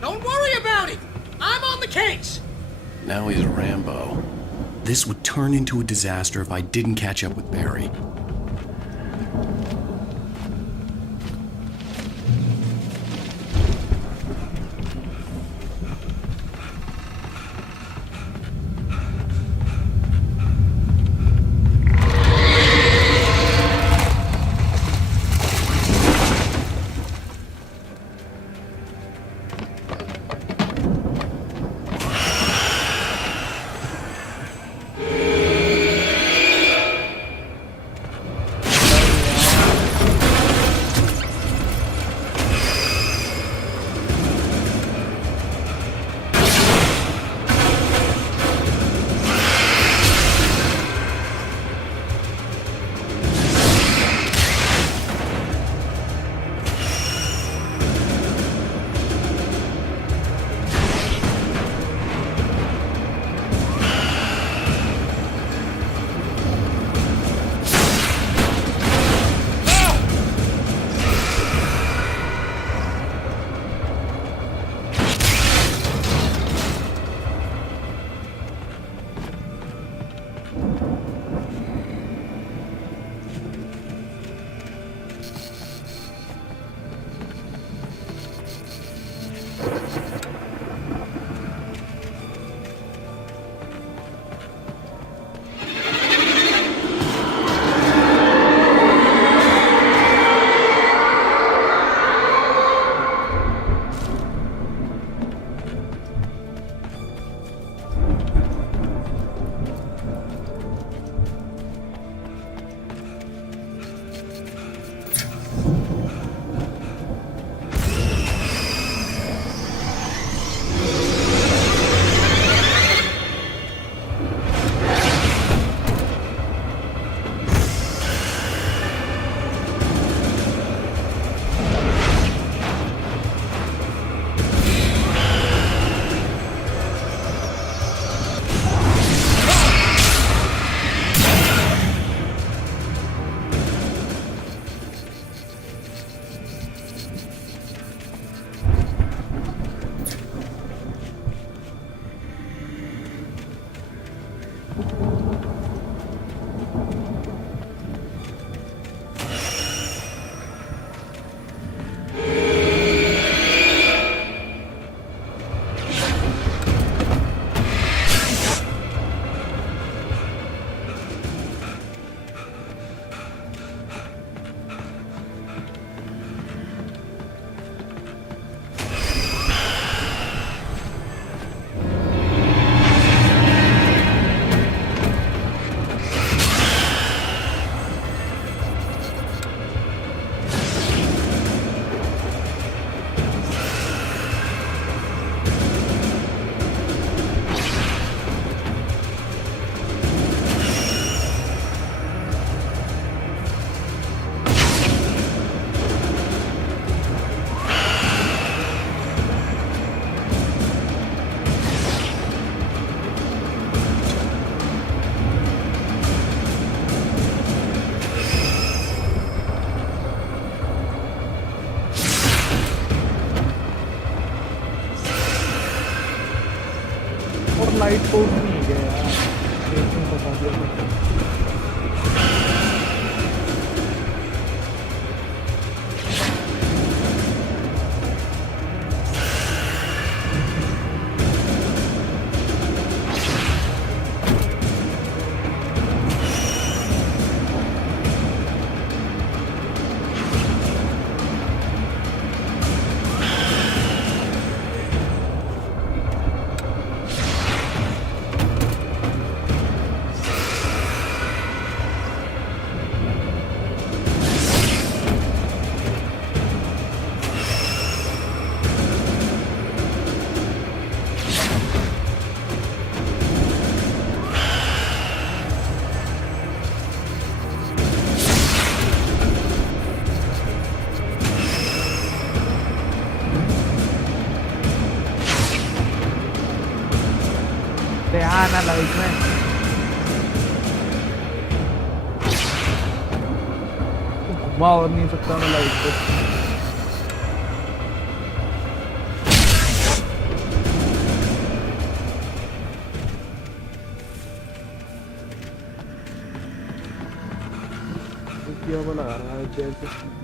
Don't worry about it! I'm on the case! Now he's Rambo. This would turn into a disaster if I didn't catch up with Barry. ना light में। घुमा और नहीं सकता मैं light को। क्या बोला रहा है जैसे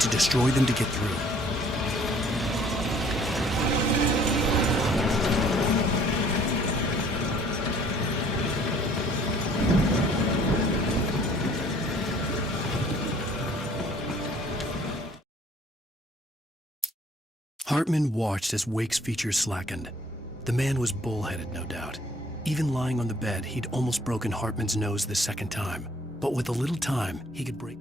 to destroy them to get through. Hartman watched as Wake's features slackened. The man was bullheaded, no doubt. Even lying on the bed, he'd almost broken Hartman's nose the second time. But with a little time, he could break.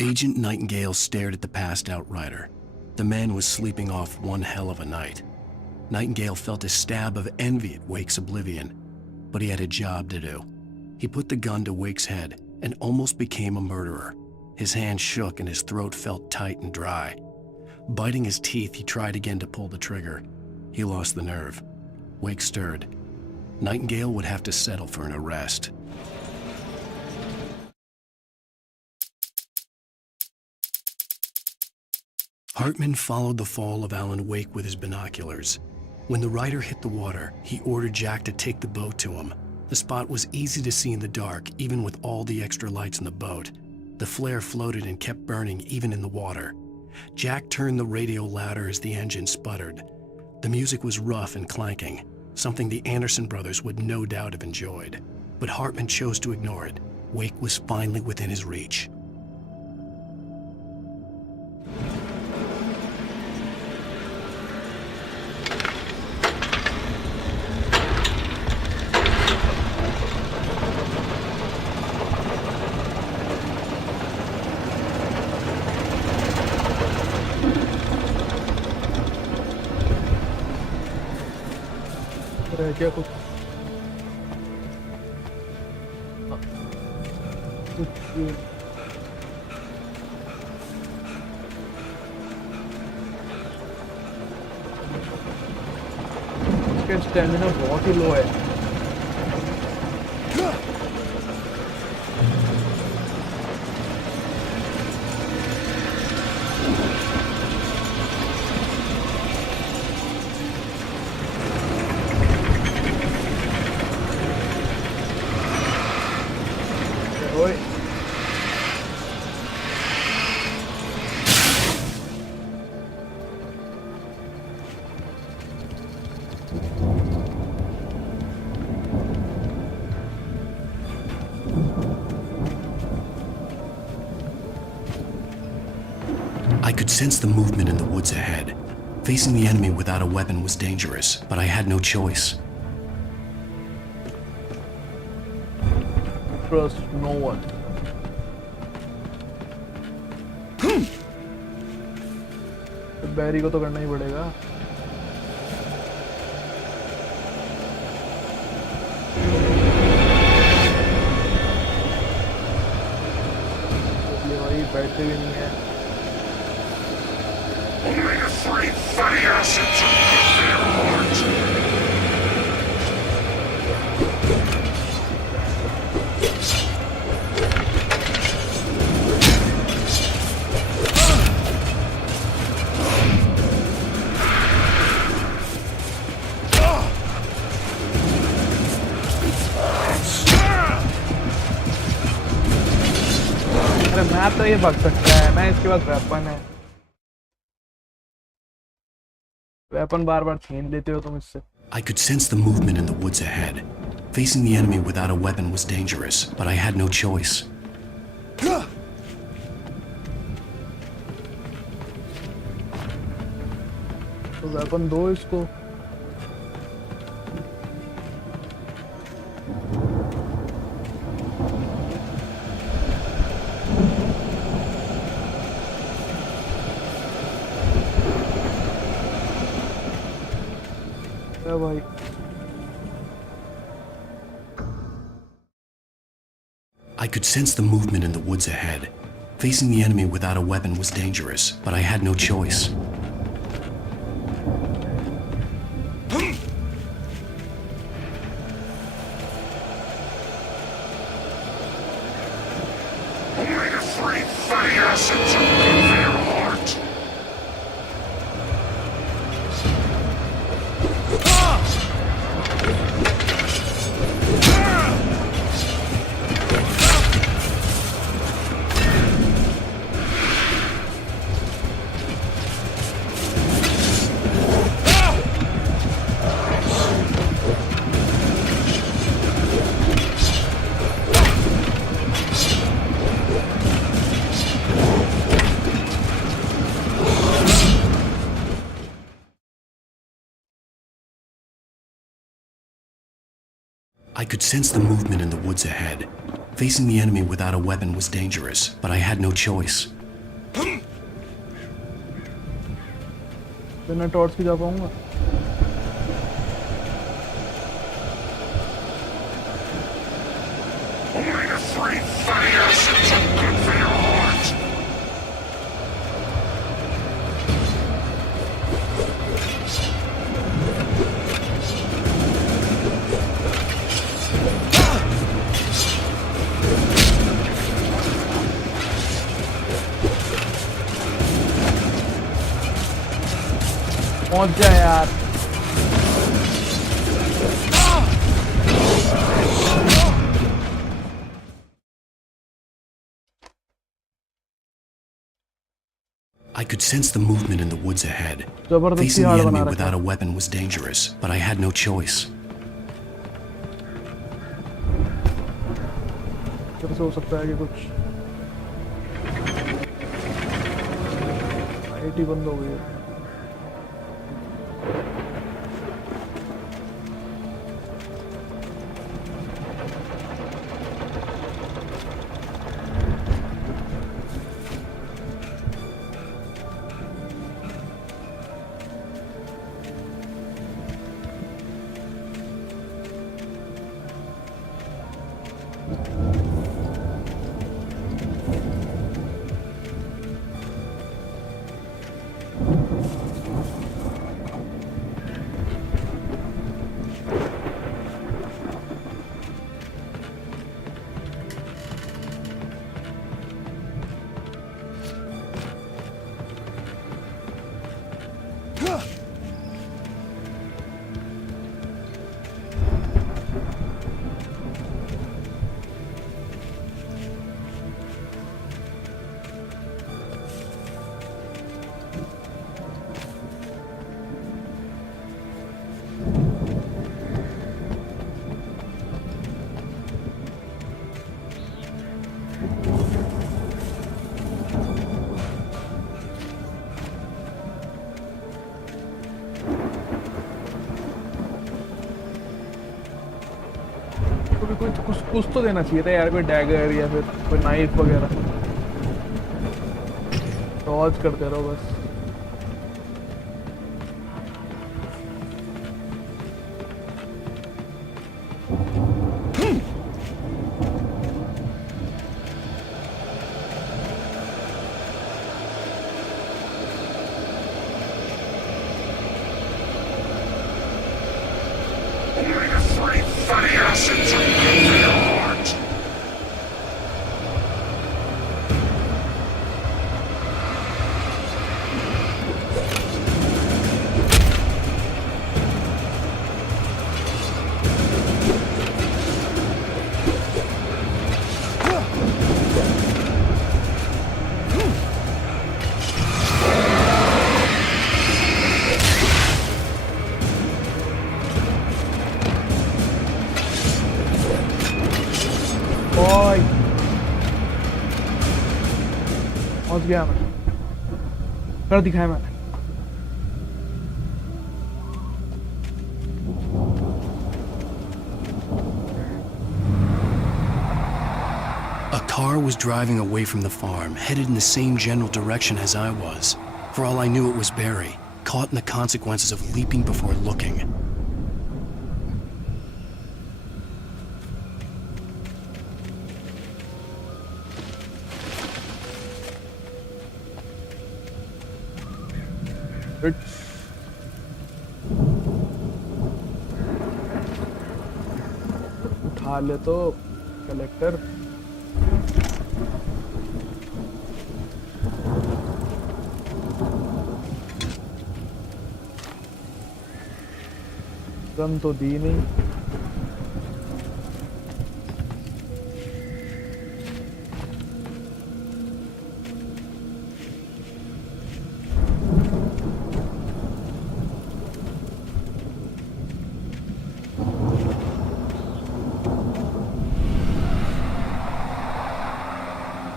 Agent Nightingale stared at the passed-out rider. The man was sleeping off one hell of a night. Nightingale felt a stab of envy at Wake's oblivion, but he had a job to do. He put the gun to Wake's head and almost became a murderer. His hand shook and his throat felt tight and dry. Biting his teeth, he tried again to pull the trigger. He lost the nerve. Wake stirred. Nightingale would have to settle for an arrest. Hartman followed the fall of Alan Wake with his binoculars. When the rider hit the water, he ordered Jack to take the boat to him. The spot was easy to see in the dark, even with all the extra lights in the boat. The flare floated and kept burning even in the water. Jack turned the radio louder as the engine sputtered. The music was rough and clanking, something the Anderson brothers would no doubt have enjoyed. But Hartman chose to ignore it. Wake was finally within his reach. क्या कुछ इसका stamina बहुत ही लो है। I could sense the movement in the woods ahead. Facing the enemy without a weapon was dangerous, but I had no choice. Trust no one. बैरी को तो करना ही पड़ेगा. ये भाई बैठते भी नहीं है. Only a free fatty acids of their heart. अरे मैं तो ये भाग सकता है. मैं इसके पास वेपन है. वेपन बार-बार छीन लेते हो तुम इससे. I could sense the movement in the woods ahead. Facing the enemy without a weapon was dangerous, but I had no choice. तो वेपन दो इसको. भाई I could sense the movement in the woods ahead. Facing the enemy without a weapon was dangerous, but I had no choice. Omega-3 fatty acids of their heart. I could sense the movement in the woods ahead. Facing the enemy without a weapon was dangerous, but I had no choice. बिना torch की जा पाऊंगा. Omega-3 fatty acids of their heart. पहुंच जा यार. I could sense the movement in the woods ahead. जबरदस्ती Facing the हार enemy बना रखा without है. a weapon was dangerous, but I had no choice. फिर से हो सकता है कि कुछ आईटी बंद हो गई है. तो भी कुछ तो देना चाहिए था यार, कोई डैगर या फिर कोई नाइफ वगैरह। डॉज करते रहो बस। पहुंच गया मैं, कर दिखाया मैंने। A car was driving away from the farm, headed in the same general direction as I was. For all I knew, it was Barry, caught in the consequences of leaping before looking. उठा ले तो collector. Gun तो दी नहीं।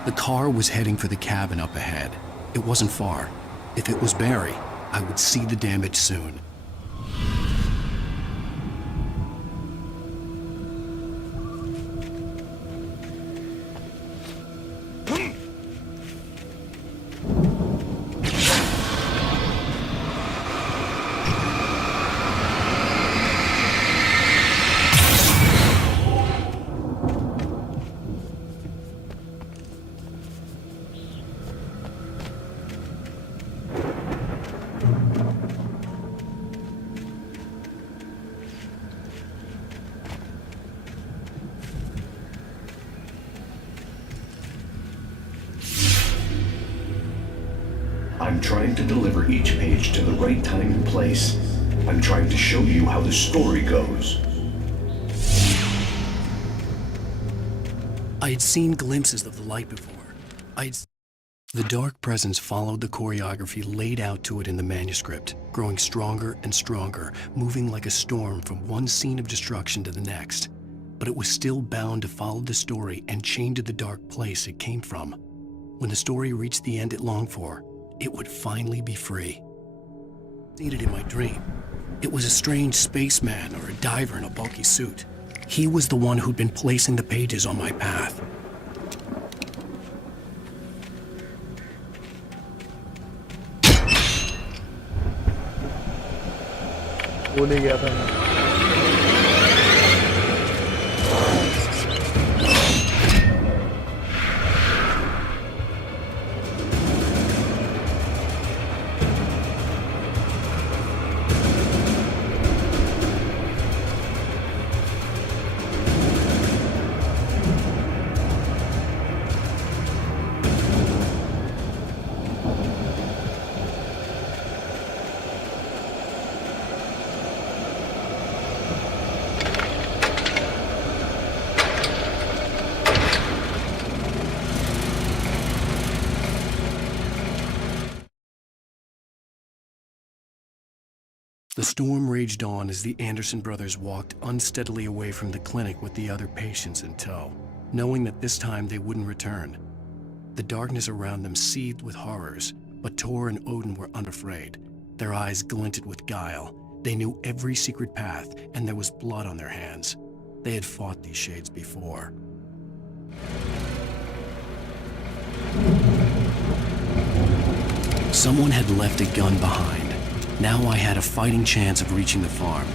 The car was heading for the cabin up ahead. It wasn't far. If it was Barry, I would see the damage soon. I'm trying to deliver each page to the right time and place. I'm trying to show you how the story goes. I had seen glimpses of the light before. The dark presence followed the choreography laid out to it in the manuscript, growing stronger and stronger, moving like a storm from one scene of destruction to the next. But it was still bound to follow the story and chained to the dark place it came from. When the story reached the end it longed for, it would finally be free. Seen it in my dream. It was a strange spaceman or a diver in a bulky suit. He was the one who'd been placing the pages on my path. भूल ही गया था मैं। The storm raged on as the Anderson brothers walked unsteadily away from the clinic with the other patients in tow, knowing that this time they wouldn't return. The darkness around them seethed with horrors, but Tor and Odin were unafraid. Their eyes glinted with guile. They knew every secret path, and there was blood on their hands. They had fought these shades before. Someone had left a gun behind. Now I had a fighting chance of reaching the farm.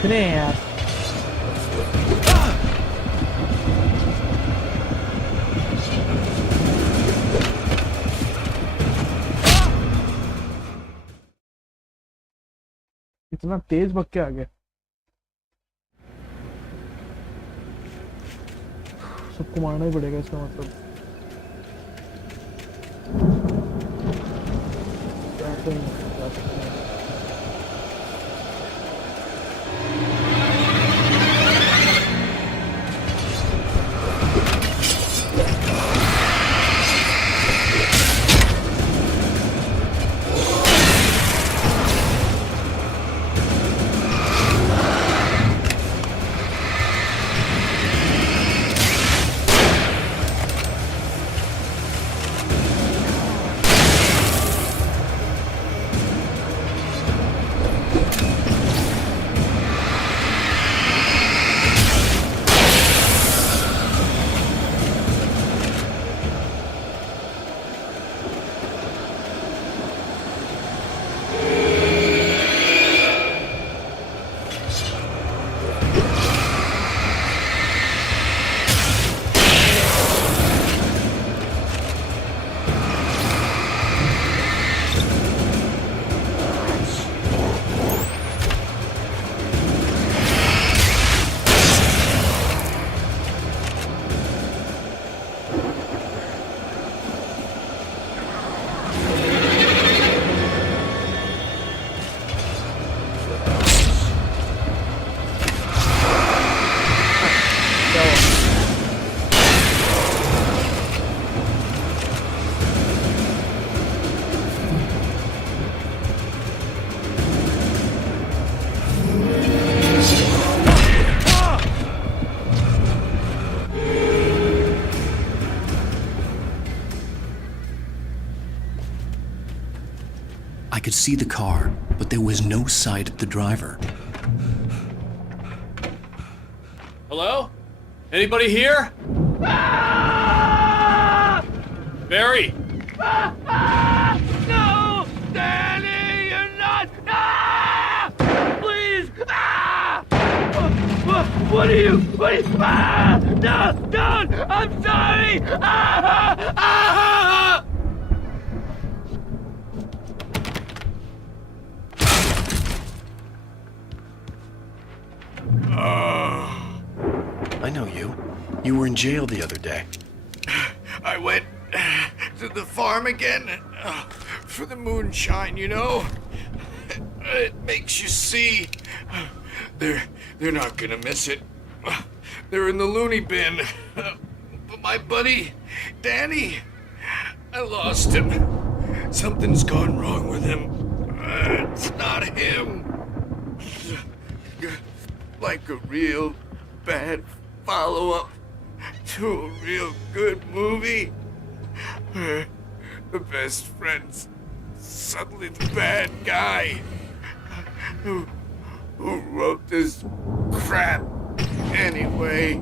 कितने हैं यार? इतना तेज भग के आ गया। सबको मारना ही पड़ेगा इसका मतलब। I could see the car, but there was no sight of the driver. Hello? Anybody here? Barry! No! Danny, you're not! Ah! Please! Ah! What are you? Ah! No! Don't! I'm sorry! Ah! Ah! I know you. You were in jail the other day. I went to the farm again for the moonshine, you know? It makes you see. They're not gonna miss it. They're in the loony bin. But my buddy, Danny, I lost him. Something's gone wrong with him. It's not him. Like a real bad follow-up to a real good movie where the best friend's suddenly the bad guy who wrote this crap anyway.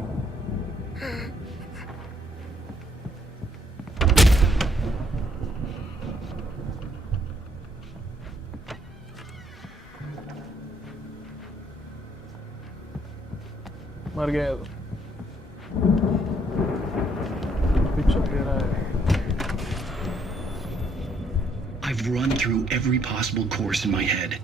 मर गया तो picture ले रहा है I've run through every possible course in my head.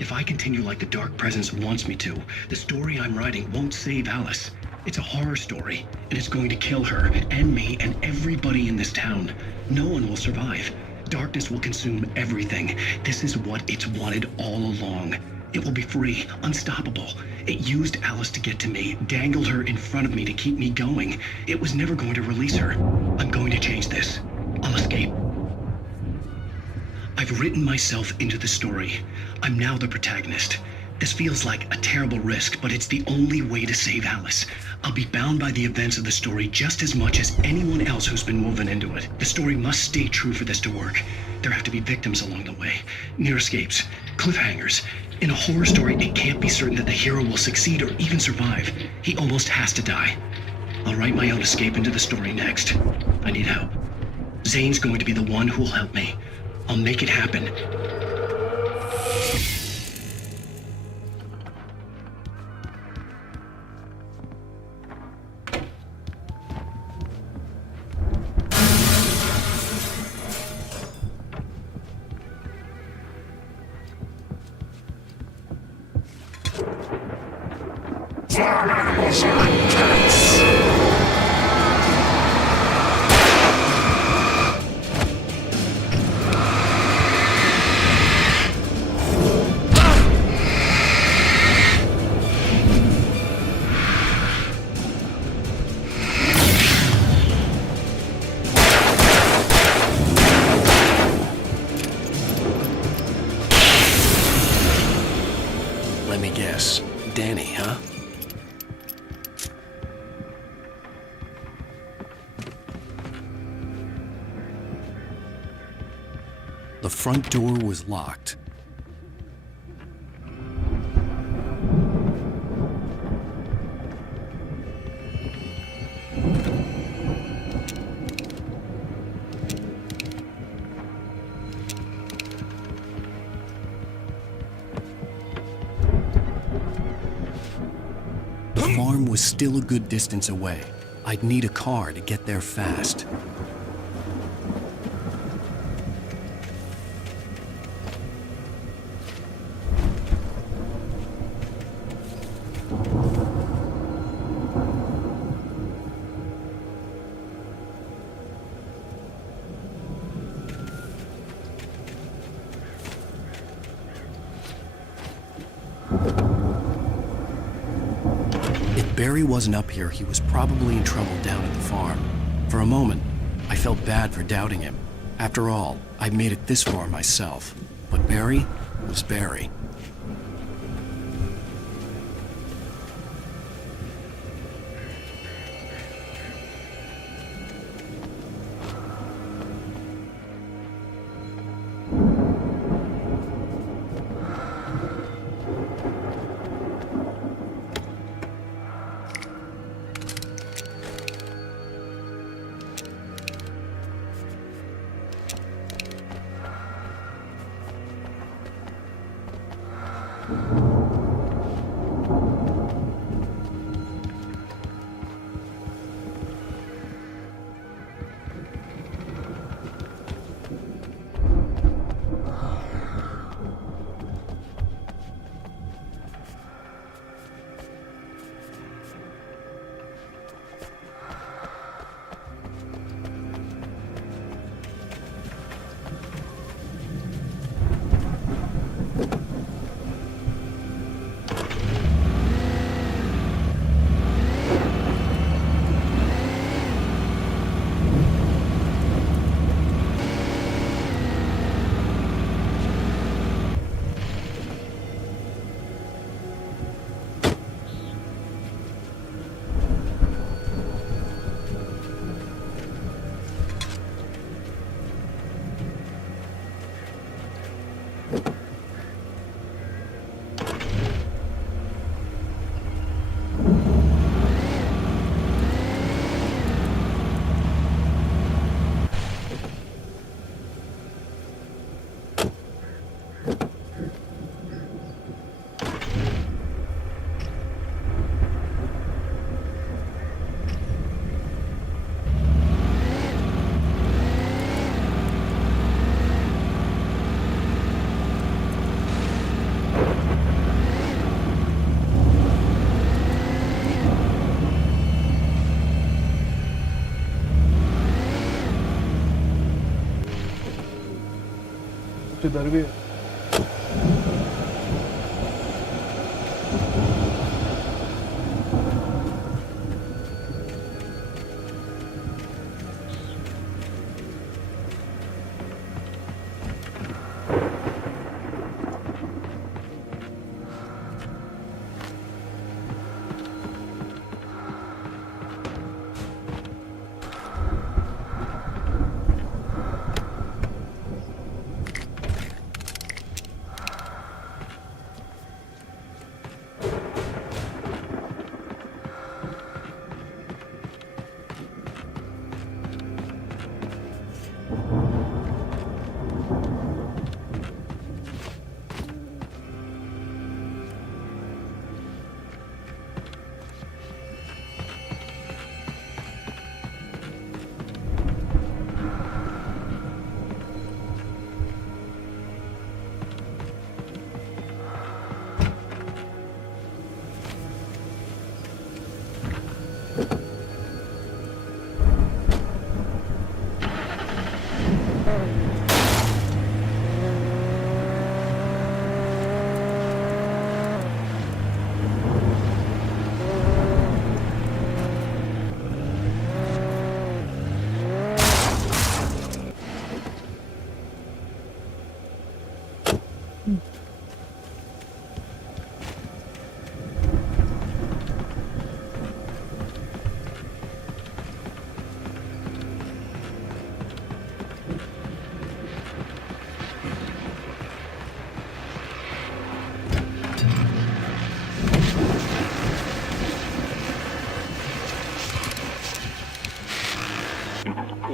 If I continue like the Dark Presence wants me to, the story I'm writing won't save Alice. It's a horror story, and it's going to kill her, and me, and everybody in this town. No one will survive. Darkness will consume everything. This is what it's wanted all along. It will be free, unstoppable. It used Alice to get to me, dangled her in front of me to keep me going. It was never going to release her. I'm going to change this. I'll escape. I've written myself into the story. I'm now the protagonist. This feels like a terrible risk, but it's the only way to save Alice. I'll be bound by the events of the story just as much as anyone else who's been woven into it. The story must stay true for this to work. There have to be victims along the way, near escapes, cliffhangers. In a horror story, it can't be certain that the hero will succeed or even survive. He almost has to die. I'll write my own escape into the story next. I need help. Zane's going to be the one who'll help me. I'll make it happen. Let me guess. Danny, huh? The front door was locked. The farm was still a good distance away. I'd need a car to get there fast. If Barry wasn't up here, he was probably in trouble down at the farm. For a moment, I felt bad for doubting him. After all, I made it this far myself. But Barry was Barry. इधर भी है।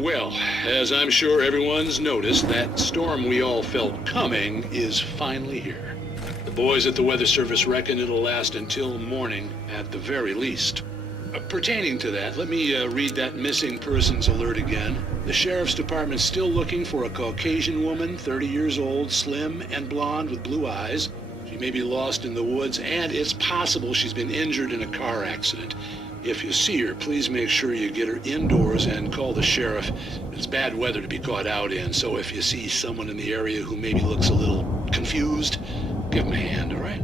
Well, as I'm sure everyone's noticed, that storm we all felt coming is finally here. The boys at the Weather Service reckon it'll last until morning at the very least. Pertaining to that, let me read that missing persons alert again. The Sheriff's Department's still looking for a Caucasian woman, 30 years old, slim and blonde with blue eyes. She may be lost in the woods, and it's possible she's been injured in a car accident. If you see her, please make sure you get her indoors and call the sheriff. It's bad weather to be caught out in, so if you see someone in the area who maybe looks a little confused, give them a hand, all right?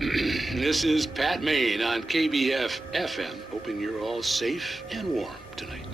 This is Pat Maine on KBF FM, hoping you're all safe and warm tonight.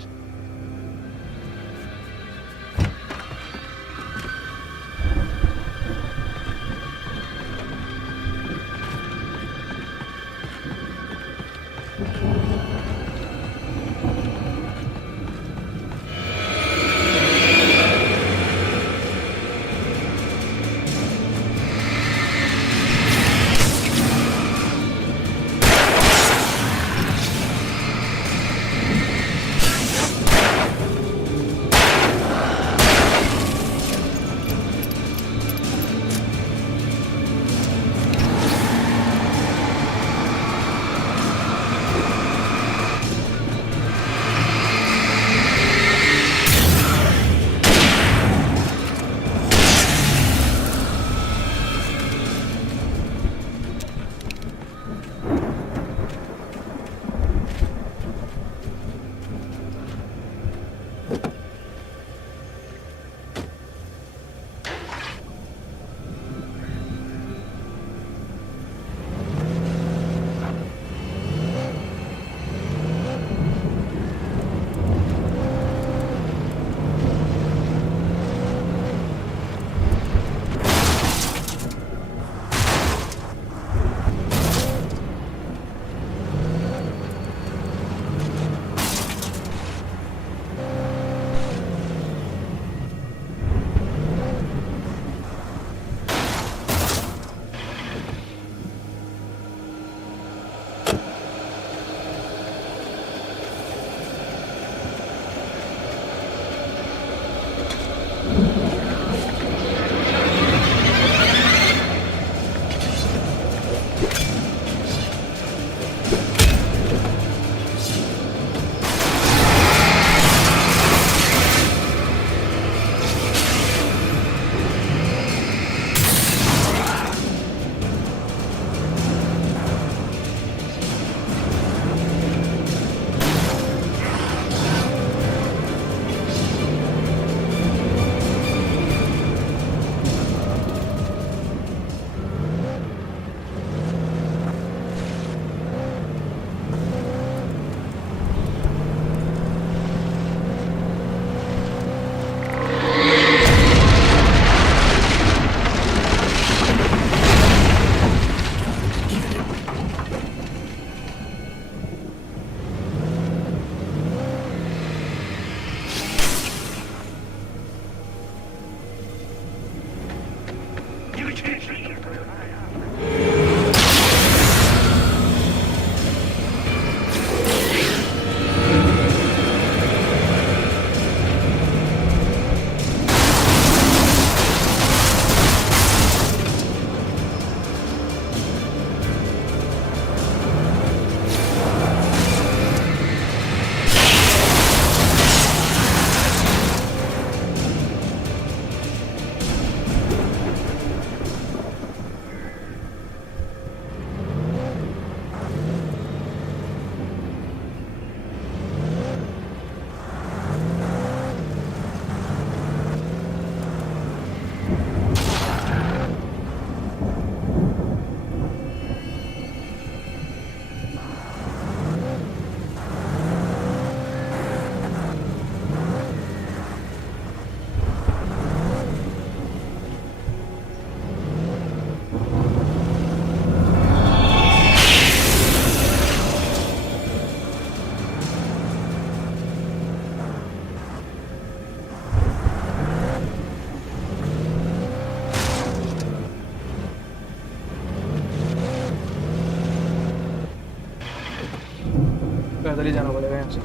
पैदल ही जाना पड़ेगा यहाँ से।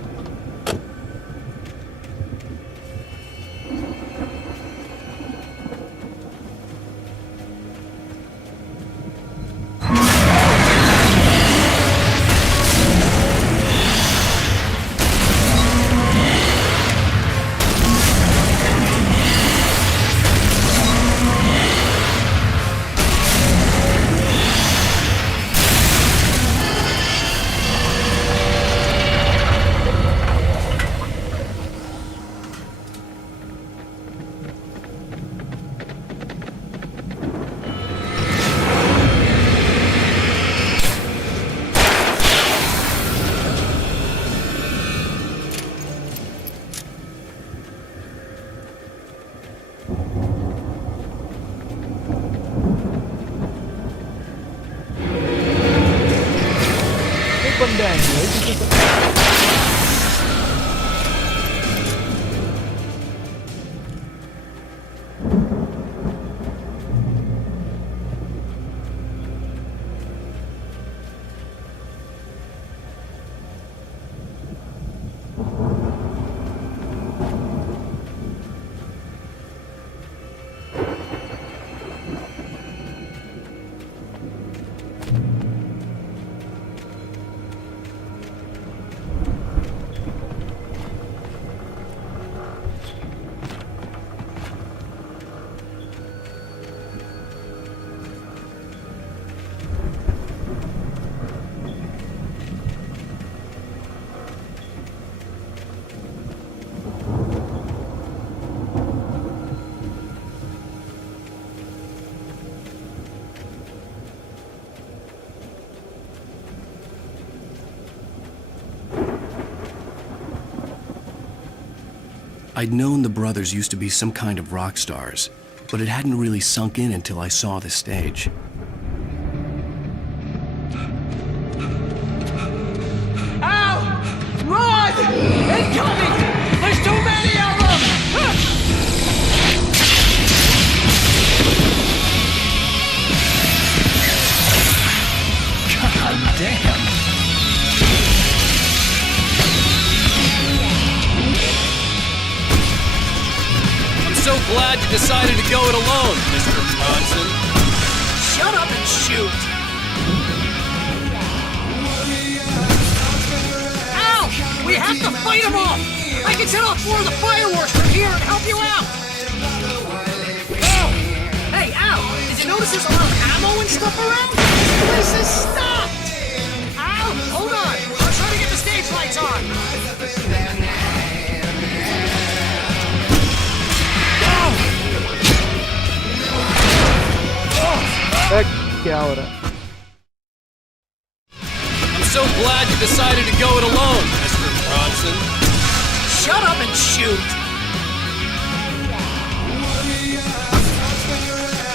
I'd known the brothers used to be some kind of rock stars, but it hadn't really sunk in until I saw the stage. Ow! Run! Incoming! There's too many of them! God damn! So glad you decided to go it alone, Mr. Bronson. Shut up and shoot! Ow! We have to fight them off! I can set off more of the fireworks from here and help you out! Oh! Hey, Ow! Did you notice there's a lot of ammo and stuff around? This place is stopped! Ow! Hold on! I'm trying to get the stage lights on! क्या हो रहा है? I'm so glad you decided to go it alone, Mr. Bronson. Shut up and shoot!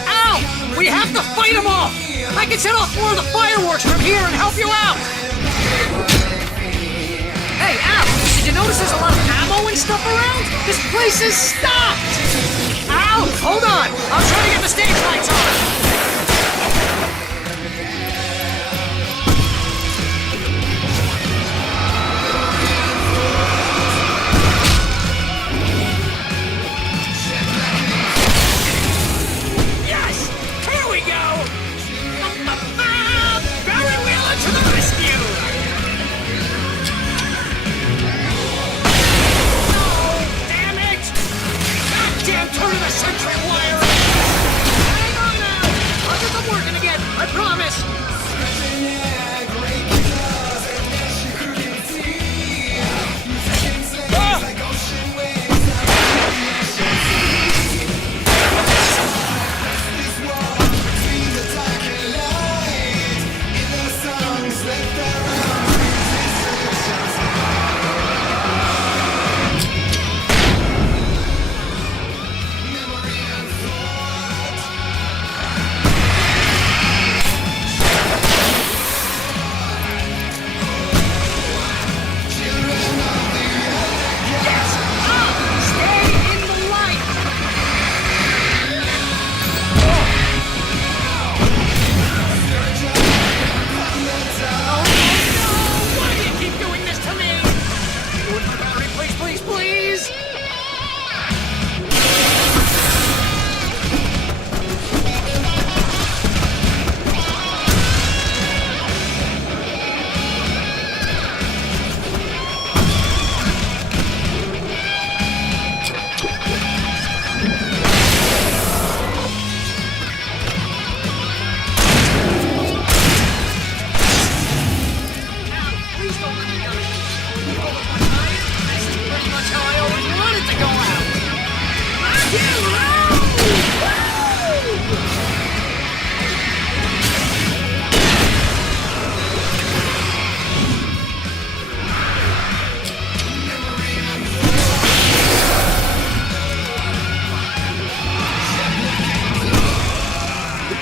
Ow! We have to fight them off! I can set off more of the fireworks from here and help you out! Hey, Ow! Did you notice there's a lot of ammo and stuff around? This place is stopped! Ow! Hold on! I'm trying to get the stage lights on!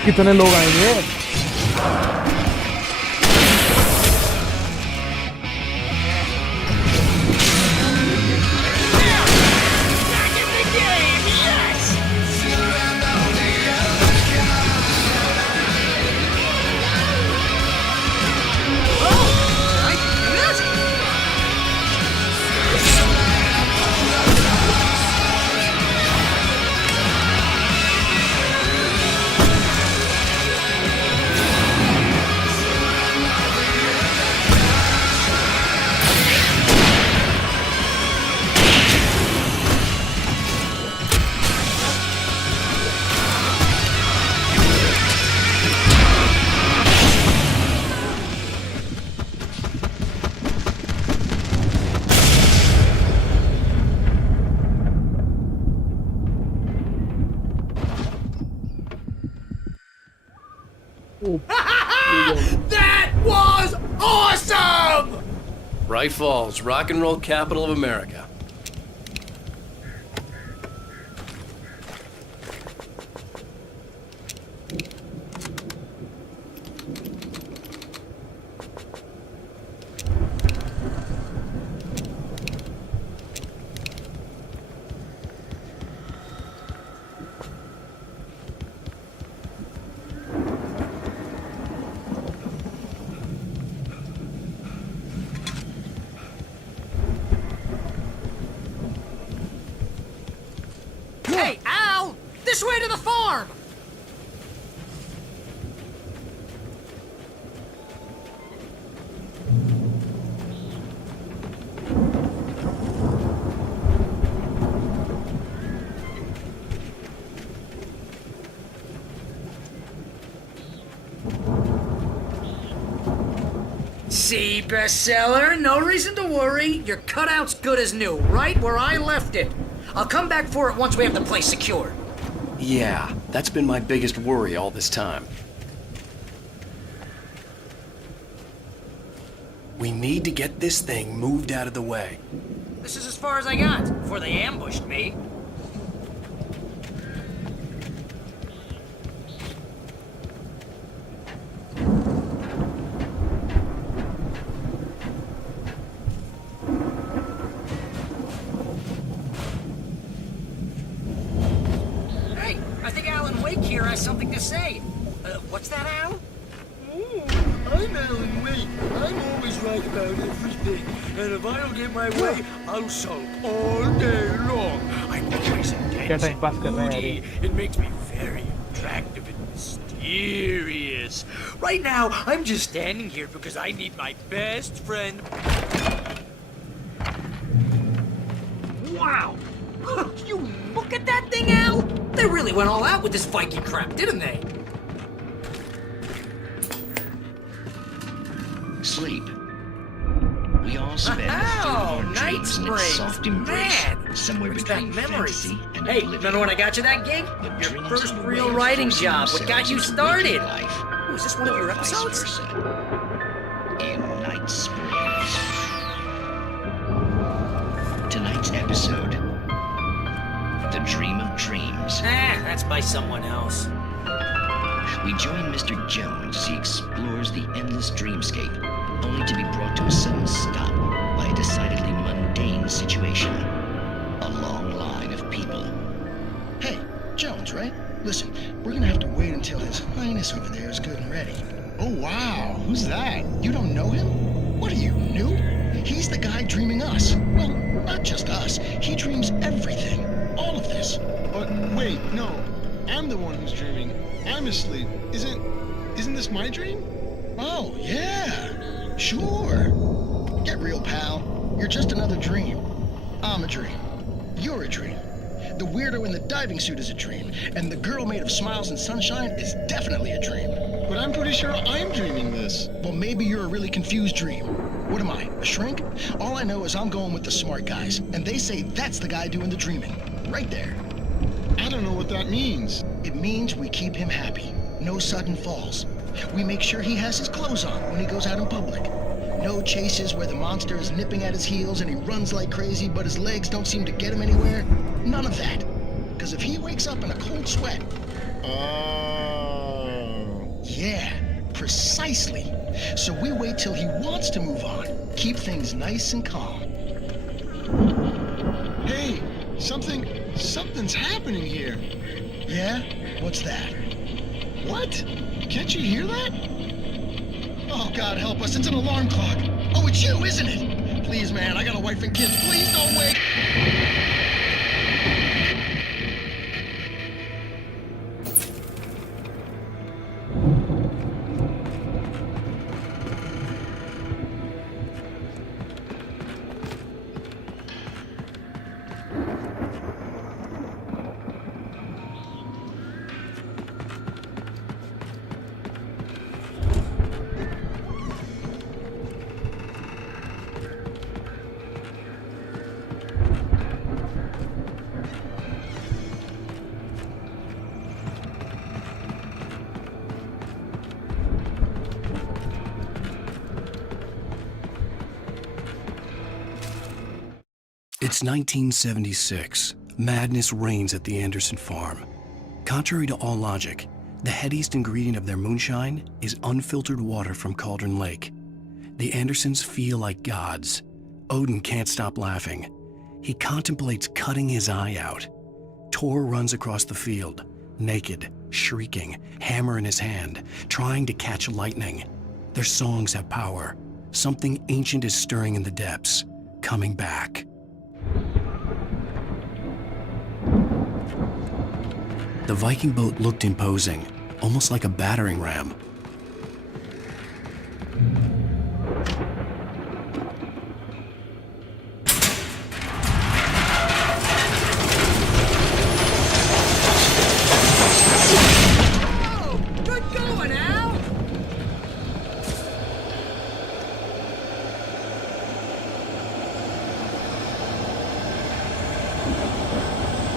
कितने लोग आएंगे? That was awesome! Bright Falls, rock and roll capital of America. Hey, Al! This way to the farm! See, bestseller, no reason to worry. Your cutout's good as new, right where I left it. I'll come back for it once we have the place secured. Yeah, that's been my biggest worry all this time. We need to get this thing moved out of the way. This is as far as I got before they ambushed me. Hey, I think Alan Wake here has something to say. What's that, Al? I'm Alan Wake. I'm always right about everything. And if I don't get my way, I'll sulk all day long. I'm always intense and moody. It makes me very attractive and mysterious. Right now, I'm just standing here because I need my best friend. Wow! You look at that thing, Al! They really went all out with this Viking crap, didn't they? Sleep. We all spend a third of our dreams in its soft embrace, somewhere between fantasy and Hey, oblivion. remember when I got you that gig? Your first real writing job, what got you started? Oh, is this one of your episodes? In Night Springs. Tonight's episode, The Dream of Dreams. That's by someone else. We join Mr. Jones as he explores the endless dreamscape, only to be brought to a sudden stop by a decidedly mundane situation. A long line of people. Hey, Jones, right? Listen, we're gonna have to wait until His Highness over there is good and ready. Oh, wow. Who's that? You don't know him? What are you, new? He's the guy dreaming us. Well, not just us. He dreams everything. All of this. But wait, no. I'm the one who's dreaming. I'm asleep. Isn't this my dream? Oh, yeah. Sure. Get real, pal. You're just another dream. I'm a dream. You're a dream. The weirdo in the diving suit is a dream. And the girl made of smiles and sunshine is definitely a dream. But I'm pretty sure I'm dreaming this. Well, maybe you're a really confused dream. What am I, a shrink? All I know is I'm going with the smart guys. And they say that's the guy doing the dreaming. Right there. I don't know what that means. It means we keep him happy. No sudden falls. We make sure he has his clothes on when he goes out in public. No chases where the monster is nipping at his heels and he runs like crazy, but his legs don't seem to get him anywhere. None of that. Because if he wakes up in a cold sweat... nicely. So we wait till he wants to move on. Keep things nice and calm. Hey, something's happening here. Yeah? What's that? What? Can't you hear that? Oh, God help us, it's an alarm clock. Oh, it's you, isn't it? Please, man, I got a wife and kids. Please don't wait. It's 1976. Madness reigns at the Anderson farm. Contrary to all logic, the headiest ingredient of their moonshine is unfiltered water from Cauldron Lake. The Andersons feel like gods. Odin can't stop laughing. He contemplates cutting his eye out. Tor runs across the field, naked, shrieking, hammer in his hand, trying to catch lightning. Their songs have power. Something ancient is stirring in the depths, coming back. The Viking boat looked imposing, almost like a battering ram. Oh, good going, Al!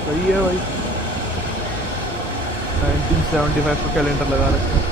सही है भाई 1975 का calendar लगा रखा है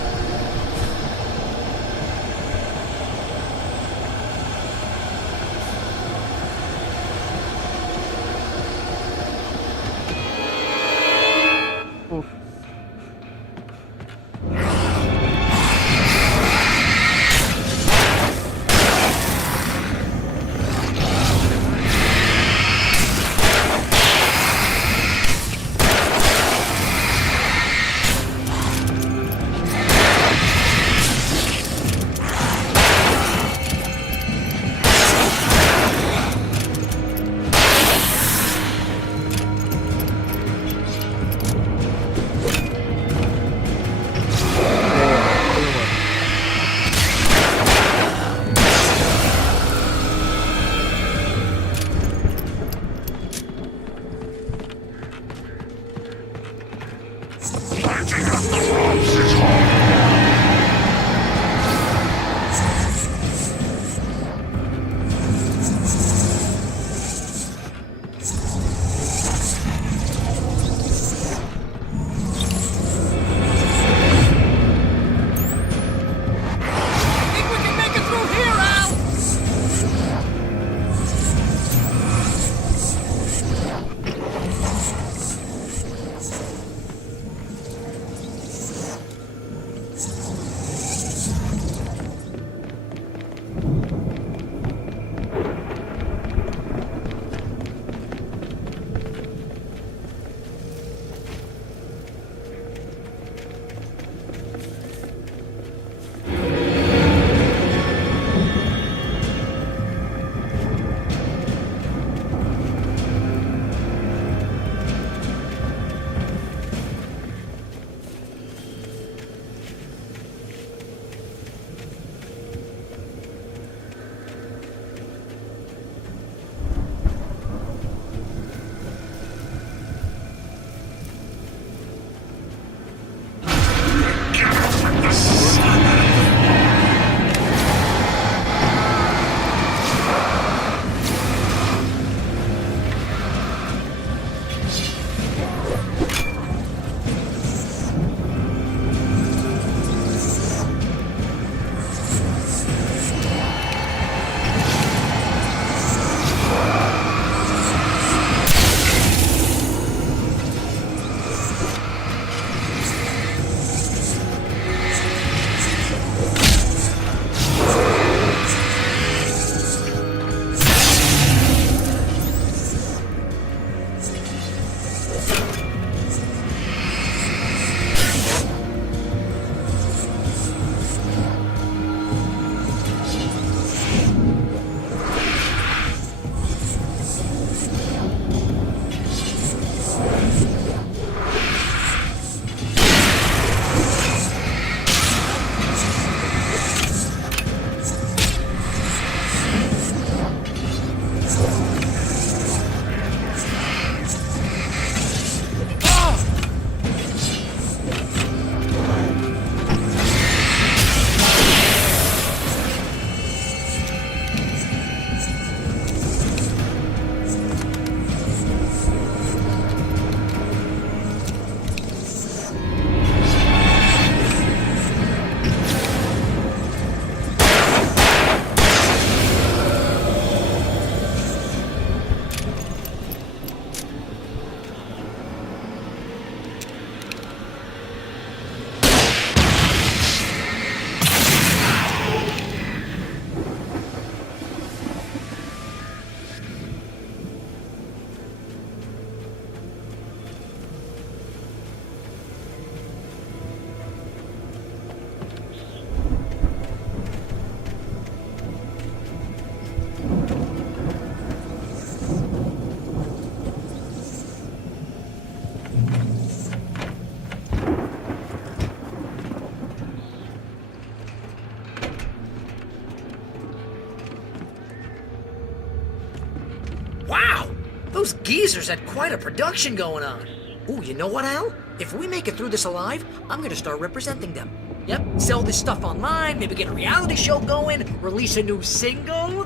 Those geezers had quite a production going on. Ooh, you know what, Al? If we make it through this alive, I'm gonna start representing them. Yep, sell this stuff online, maybe get a reality show going, release a new single.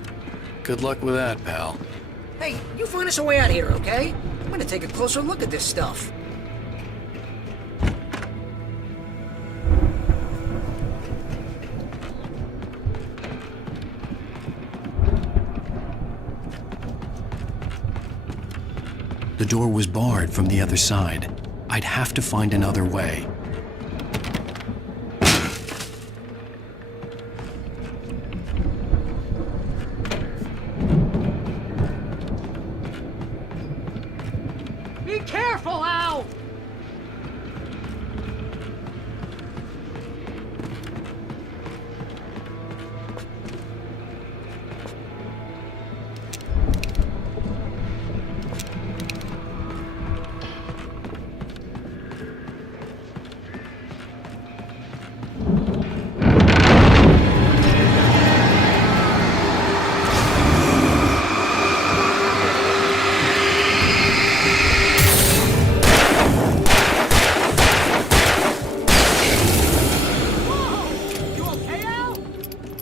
Good luck with that, pal. Hey, you find us a way out here, okay? I'm gonna take a closer look at this stuff. The door was barred from the other side. I'd have to find another way. Be careful, Al!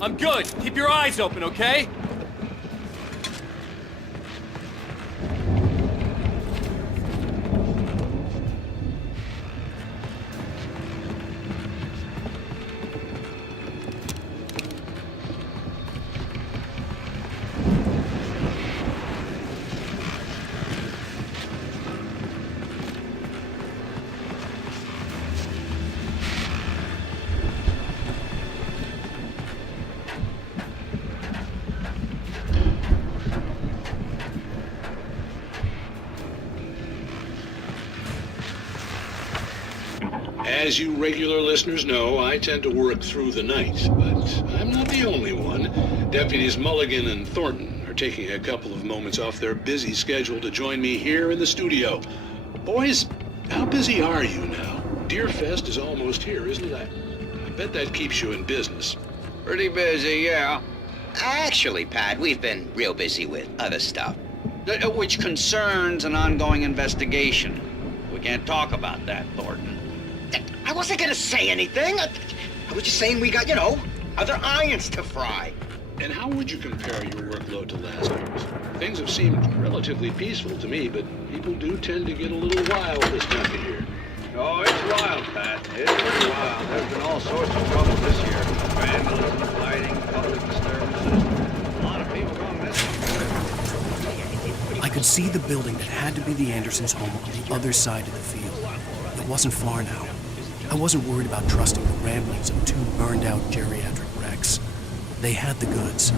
I'm good. Keep your eyes open, okay? As you regular listeners know, I tend to work through the night, but I'm not the only one. Deputies Mulligan and Thornton are taking a couple of moments off their busy schedule to join me here in the studio. Boys, how busy are you now? Deerfest is almost here, isn't it? I bet that keeps you in business. Pretty busy, yeah. Actually, Pat, we've been real busy with other stuff, which concerns an ongoing investigation. We can't talk about that, Thornton. I wasn't gonna say anything. I was just saying we got, other irons to fry. And how would you compare your workload to last year's? Things have seemed relatively peaceful to me, but people do tend to get a little wild this time of year. Oh, it's wild, Pat. It's pretty wild. There's been all sorts of trouble this year. Vandalism, fighting, public disturbances. A lot of people going missing. I could see the building that had to be the Andersons' home on the other side of the field. It wasn't far now. I wasn't worried about trusting the ramblings of two burned-out geriatric wrecks. They had the goods.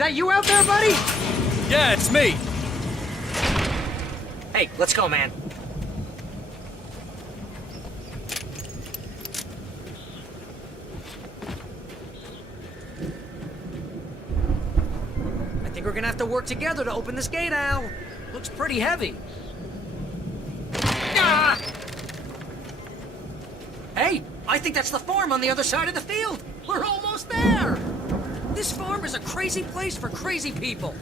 that you out there, buddy? Yeah, it's me. Hey, let's go, man. I think we're gonna have to work together to open this gate, Al. Looks pretty heavy. Ah! Hey, I think that's the farm on the other side of the field. We're almost there. This farm is a crazy place for crazy people.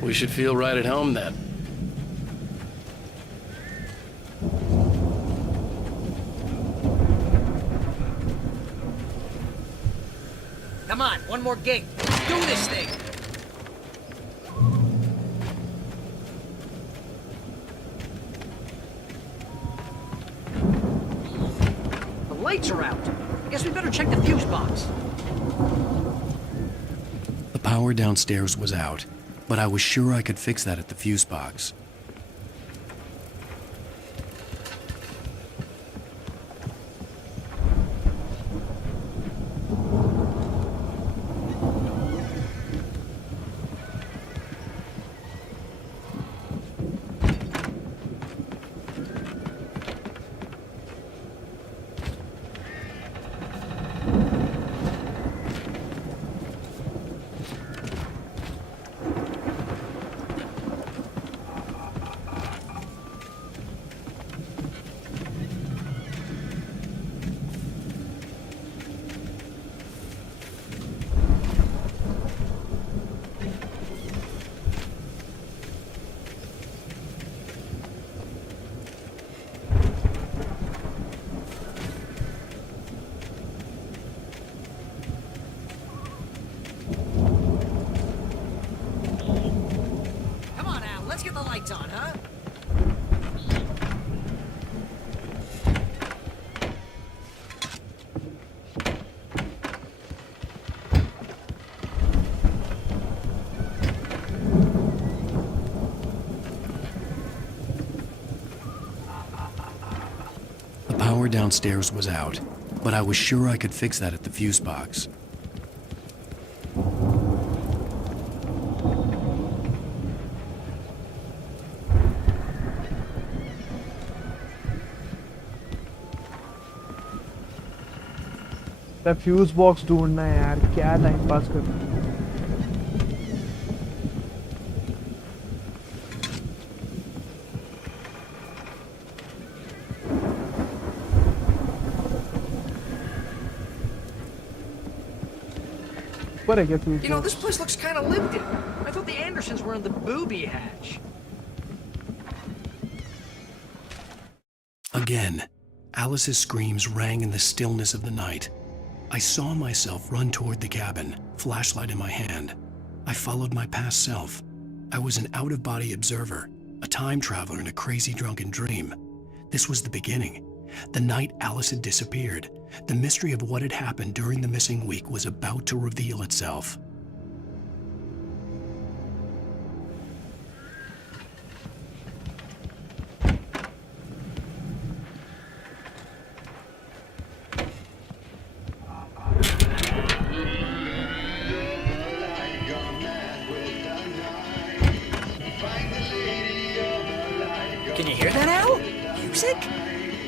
We should feel right at home then. Come on, one more gate. Let's do this thing. The lights are out. I guess we better check the fuse box. The power downstairs was out, but I was sure I could fix that at the fuse box. Let's get the lights on, huh? The power downstairs was out, but I was sure I could fix that at the fuse box. Fuse box ढूंढना है यार, क्या time pass कर। You know, this place looks kind of lived in. I thought the Andersons were in the booby hatch. Again, Alice's screams rang in the stillness of the night. I saw myself run toward the cabin, flashlight in my hand. I followed my past self. I was an out-of-body observer, a time traveler in a crazy drunken dream. This was the beginning. The night Alice had disappeared. The mystery of what had happened during the missing week was about to reveal itself. Can you hear that, Al? Music?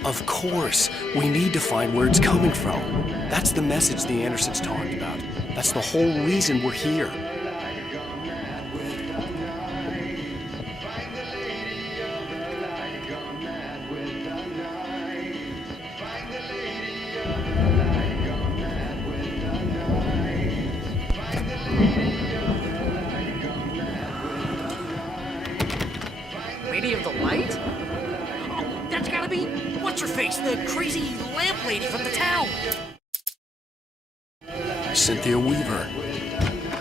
Of course. We need to find where it's coming from. That's the message the Andersons talked about. That's the whole reason we're here. Lady of the Light? Oh, that's gotta be... What's-her-face? The crazy lamp lady from the town. Cynthia Weaver.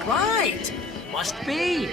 Right! Must be.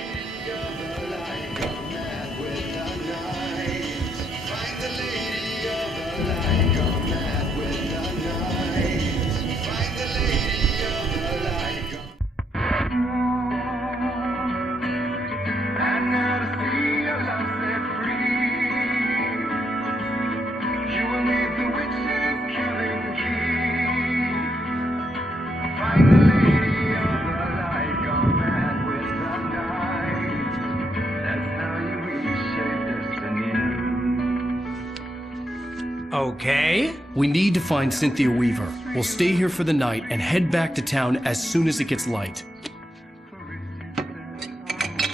Okay. We need to find Cynthia Weaver. We'll stay here for the night and head back to town as soon as it gets light.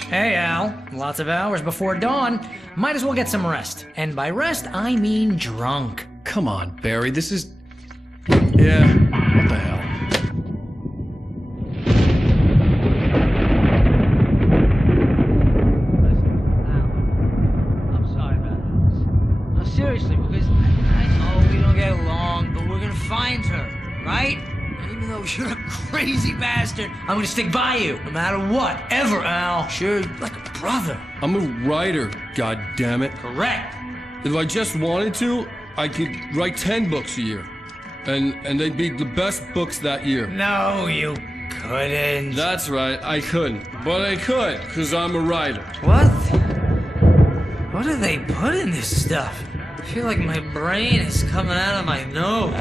Hey, Al. Lots of hours before dawn. Might as well get some rest. And by rest, I mean drunk. Come on, Barry, this is... Yeah, what the hell? I'm sorry about this. No, seriously, because I know we don't get along, but we're gonna find her, right? Even though you're a crazy bastard, I'm gonna stick by you, no matter what, ever, Al. Sure, like a brother. I'm a writer, goddammit. Correct. If I just wanted to, I could write 10 books a year. And they'd be the best books that year. No, you couldn't. That's right, I couldn't. But I could, because I'm a writer. What? What do they put in this stuff? I feel like my brain is coming out of my nose.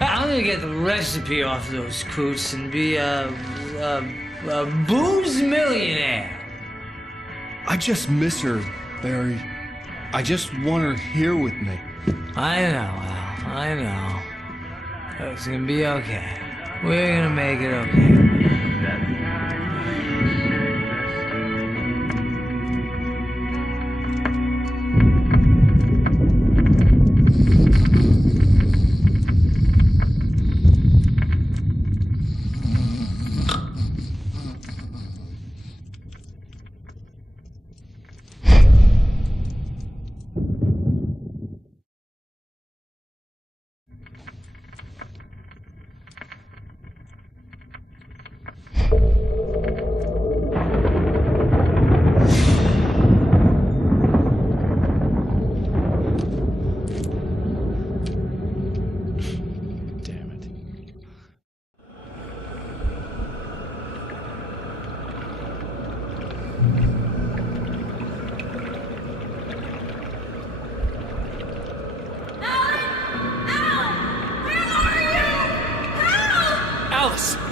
I'm gonna get the recipe off those coots and be a booze millionaire. I just miss her, Barry. I just want her here with me. I know, Al. I know. It's gonna be okay. We're gonna make it okay.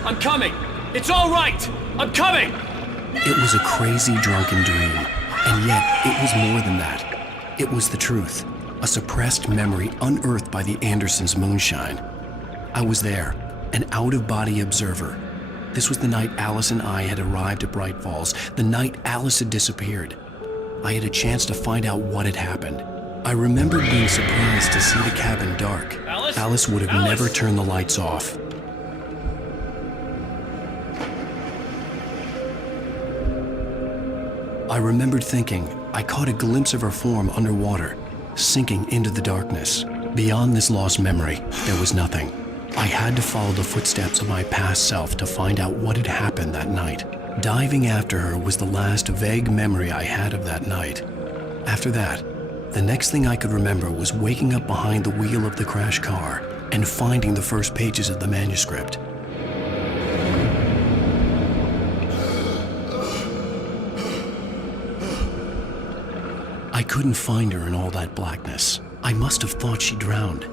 I'm coming! It's all right! I'm coming! It was a crazy, drunken dream, and yet it was more than that. It was the truth, a suppressed memory unearthed by the Andersons' moonshine. I was there, an out-of-body observer. This was the night Alice and I had arrived at Bright Falls, the night Alice had disappeared. I had a chance to find out what had happened. I remembered being surprised to see the cabin dark. Alice would have never turned the lights off. I remembered thinking I caught a glimpse of her form underwater, sinking into the darkness. Beyond this lost memory, there was nothing. I had to follow the footsteps of my past self to find out what had happened that night. Diving after her was the last vague memory I had of that night. After that, the next thing I could remember was waking up behind the wheel of the crashed car and finding the first pages of the manuscript. I couldn't find her in all that blackness. I must have thought she drowned.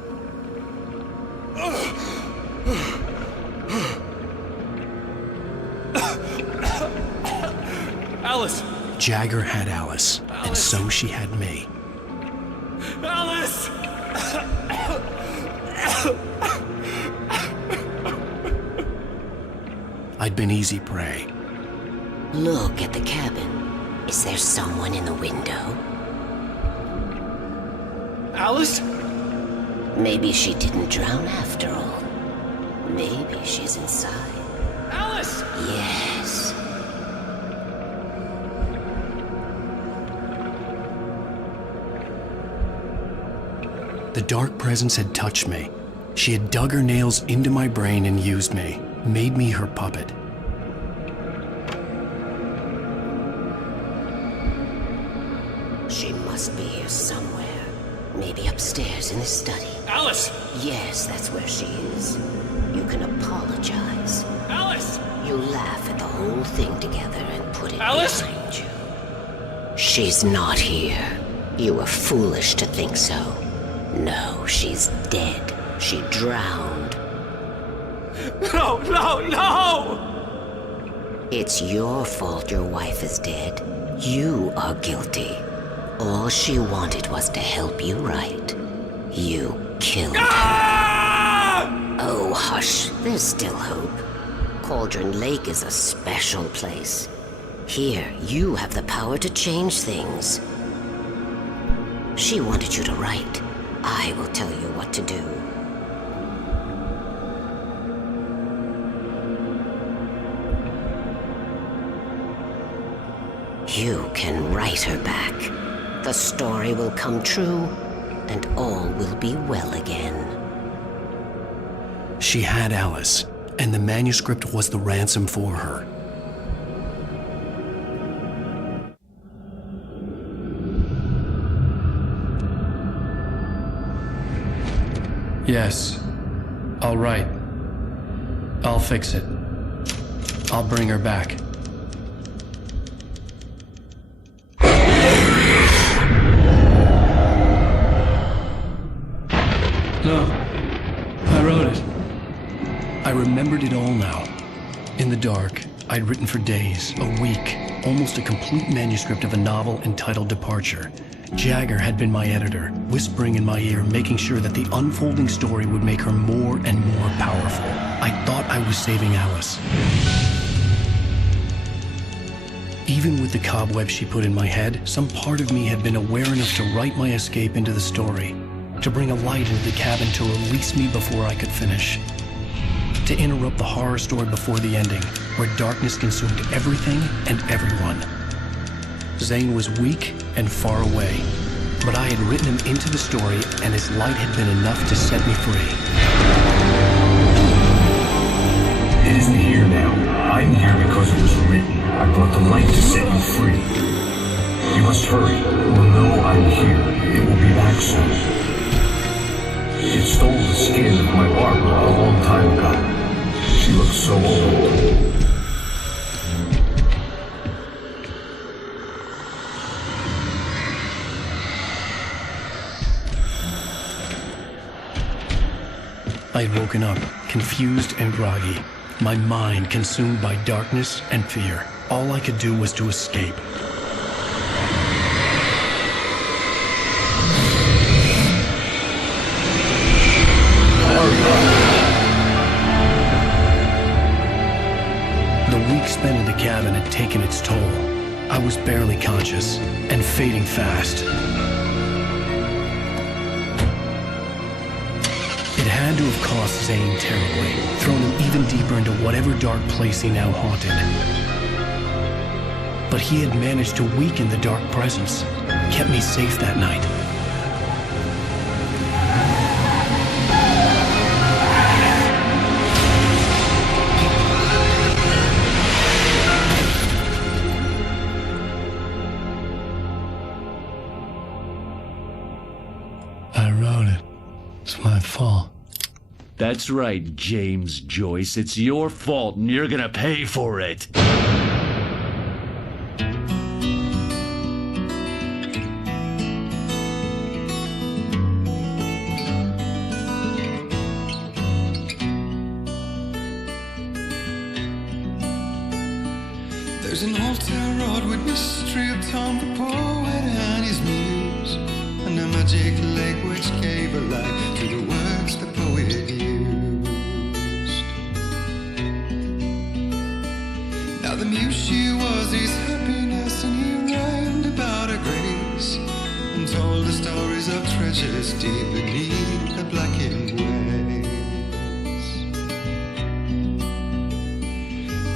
Alice! Jagger had Alice, and so she had me. Alice! I'd been easy prey. Look at the cabin. Is there someone in the window? Alice? Maybe she didn't drown after all. Maybe she's inside. Alice! Yes. The dark presence had touched me. She had dug her nails into my brain and used me, made me her puppet. She must be here somewhere. Maybe upstairs in the study. Alice! Yes, that's where she is. You can apologize. Alice! You laugh at the whole thing together and put it Alice! behind you. She's not here. You were foolish to think so. No, she's dead. She drowned. No, no, no! It's your fault your wife is dead. You are guilty. All she wanted was to help you right. You killed her. Oh, hush. There's still hope. Cauldron Lake is a special place. Here, you have the power to change things. She wanted you to write. I will tell you what to do. You can write her back. The story will come true, and all will be well again. She had Alice, and the manuscript was the ransom for her. Yes. I'll write. I'll fix it. I'll bring her back. No. I wrote it. I remembered it all now. In the dark, I'd written for days, a week, almost a complete manuscript of a novel entitled Departure. Jagger had been my editor, whispering in my ear, making sure that the unfolding story would make her more and more powerful. I thought I was saving Alice. Even with the cobweb she put in my head, some part of me had been aware enough to write my escape into the story, to bring a light into the cabin to release me before I could finish, to interrupt the horror story before the ending, where darkness consumed everything and everyone. Zane was weak and far away, but I had written him into the story, and his light had been enough to set me free. It isn't here now. I'm here because it was written. I brought the light to set you free. You must hurry. It will know I'm here. It will be back soon. It stole the skin of my Barbara a long time ago. She looks so old. I had woken up, confused and groggy, my mind consumed by darkness and fear. All I could do was to escape. The week spent in the cabin had taken its toll. I was barely conscious and fading fast. It had to have cost Zane terribly, thrown him even deeper into whatever dark place he now haunted. But he had managed to weaken the dark presence, kept me safe that night. I wrote it. It's my fault. That's right, James Joyce. It's your fault, and you're gonna pay for it. There's an old town road with mystery of Tom the poet and his muse, and a magic lake which gave a light to the words the poet used. Now the muse she was his happiness, and he rhymed about her grace, and told the stories of treasures deep beneath the blackened waves.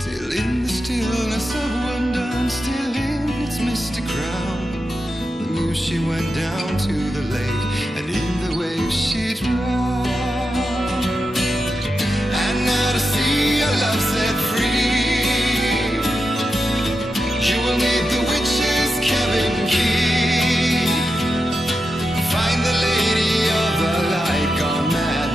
Till in the stillness of wonder, and still in its misty crown, the muse she went down to the lake, and in the waves she drowned. And now to see your love set free, you will need the witch's cabin key. Find the lady of the light gone mad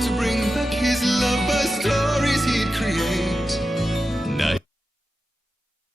to bring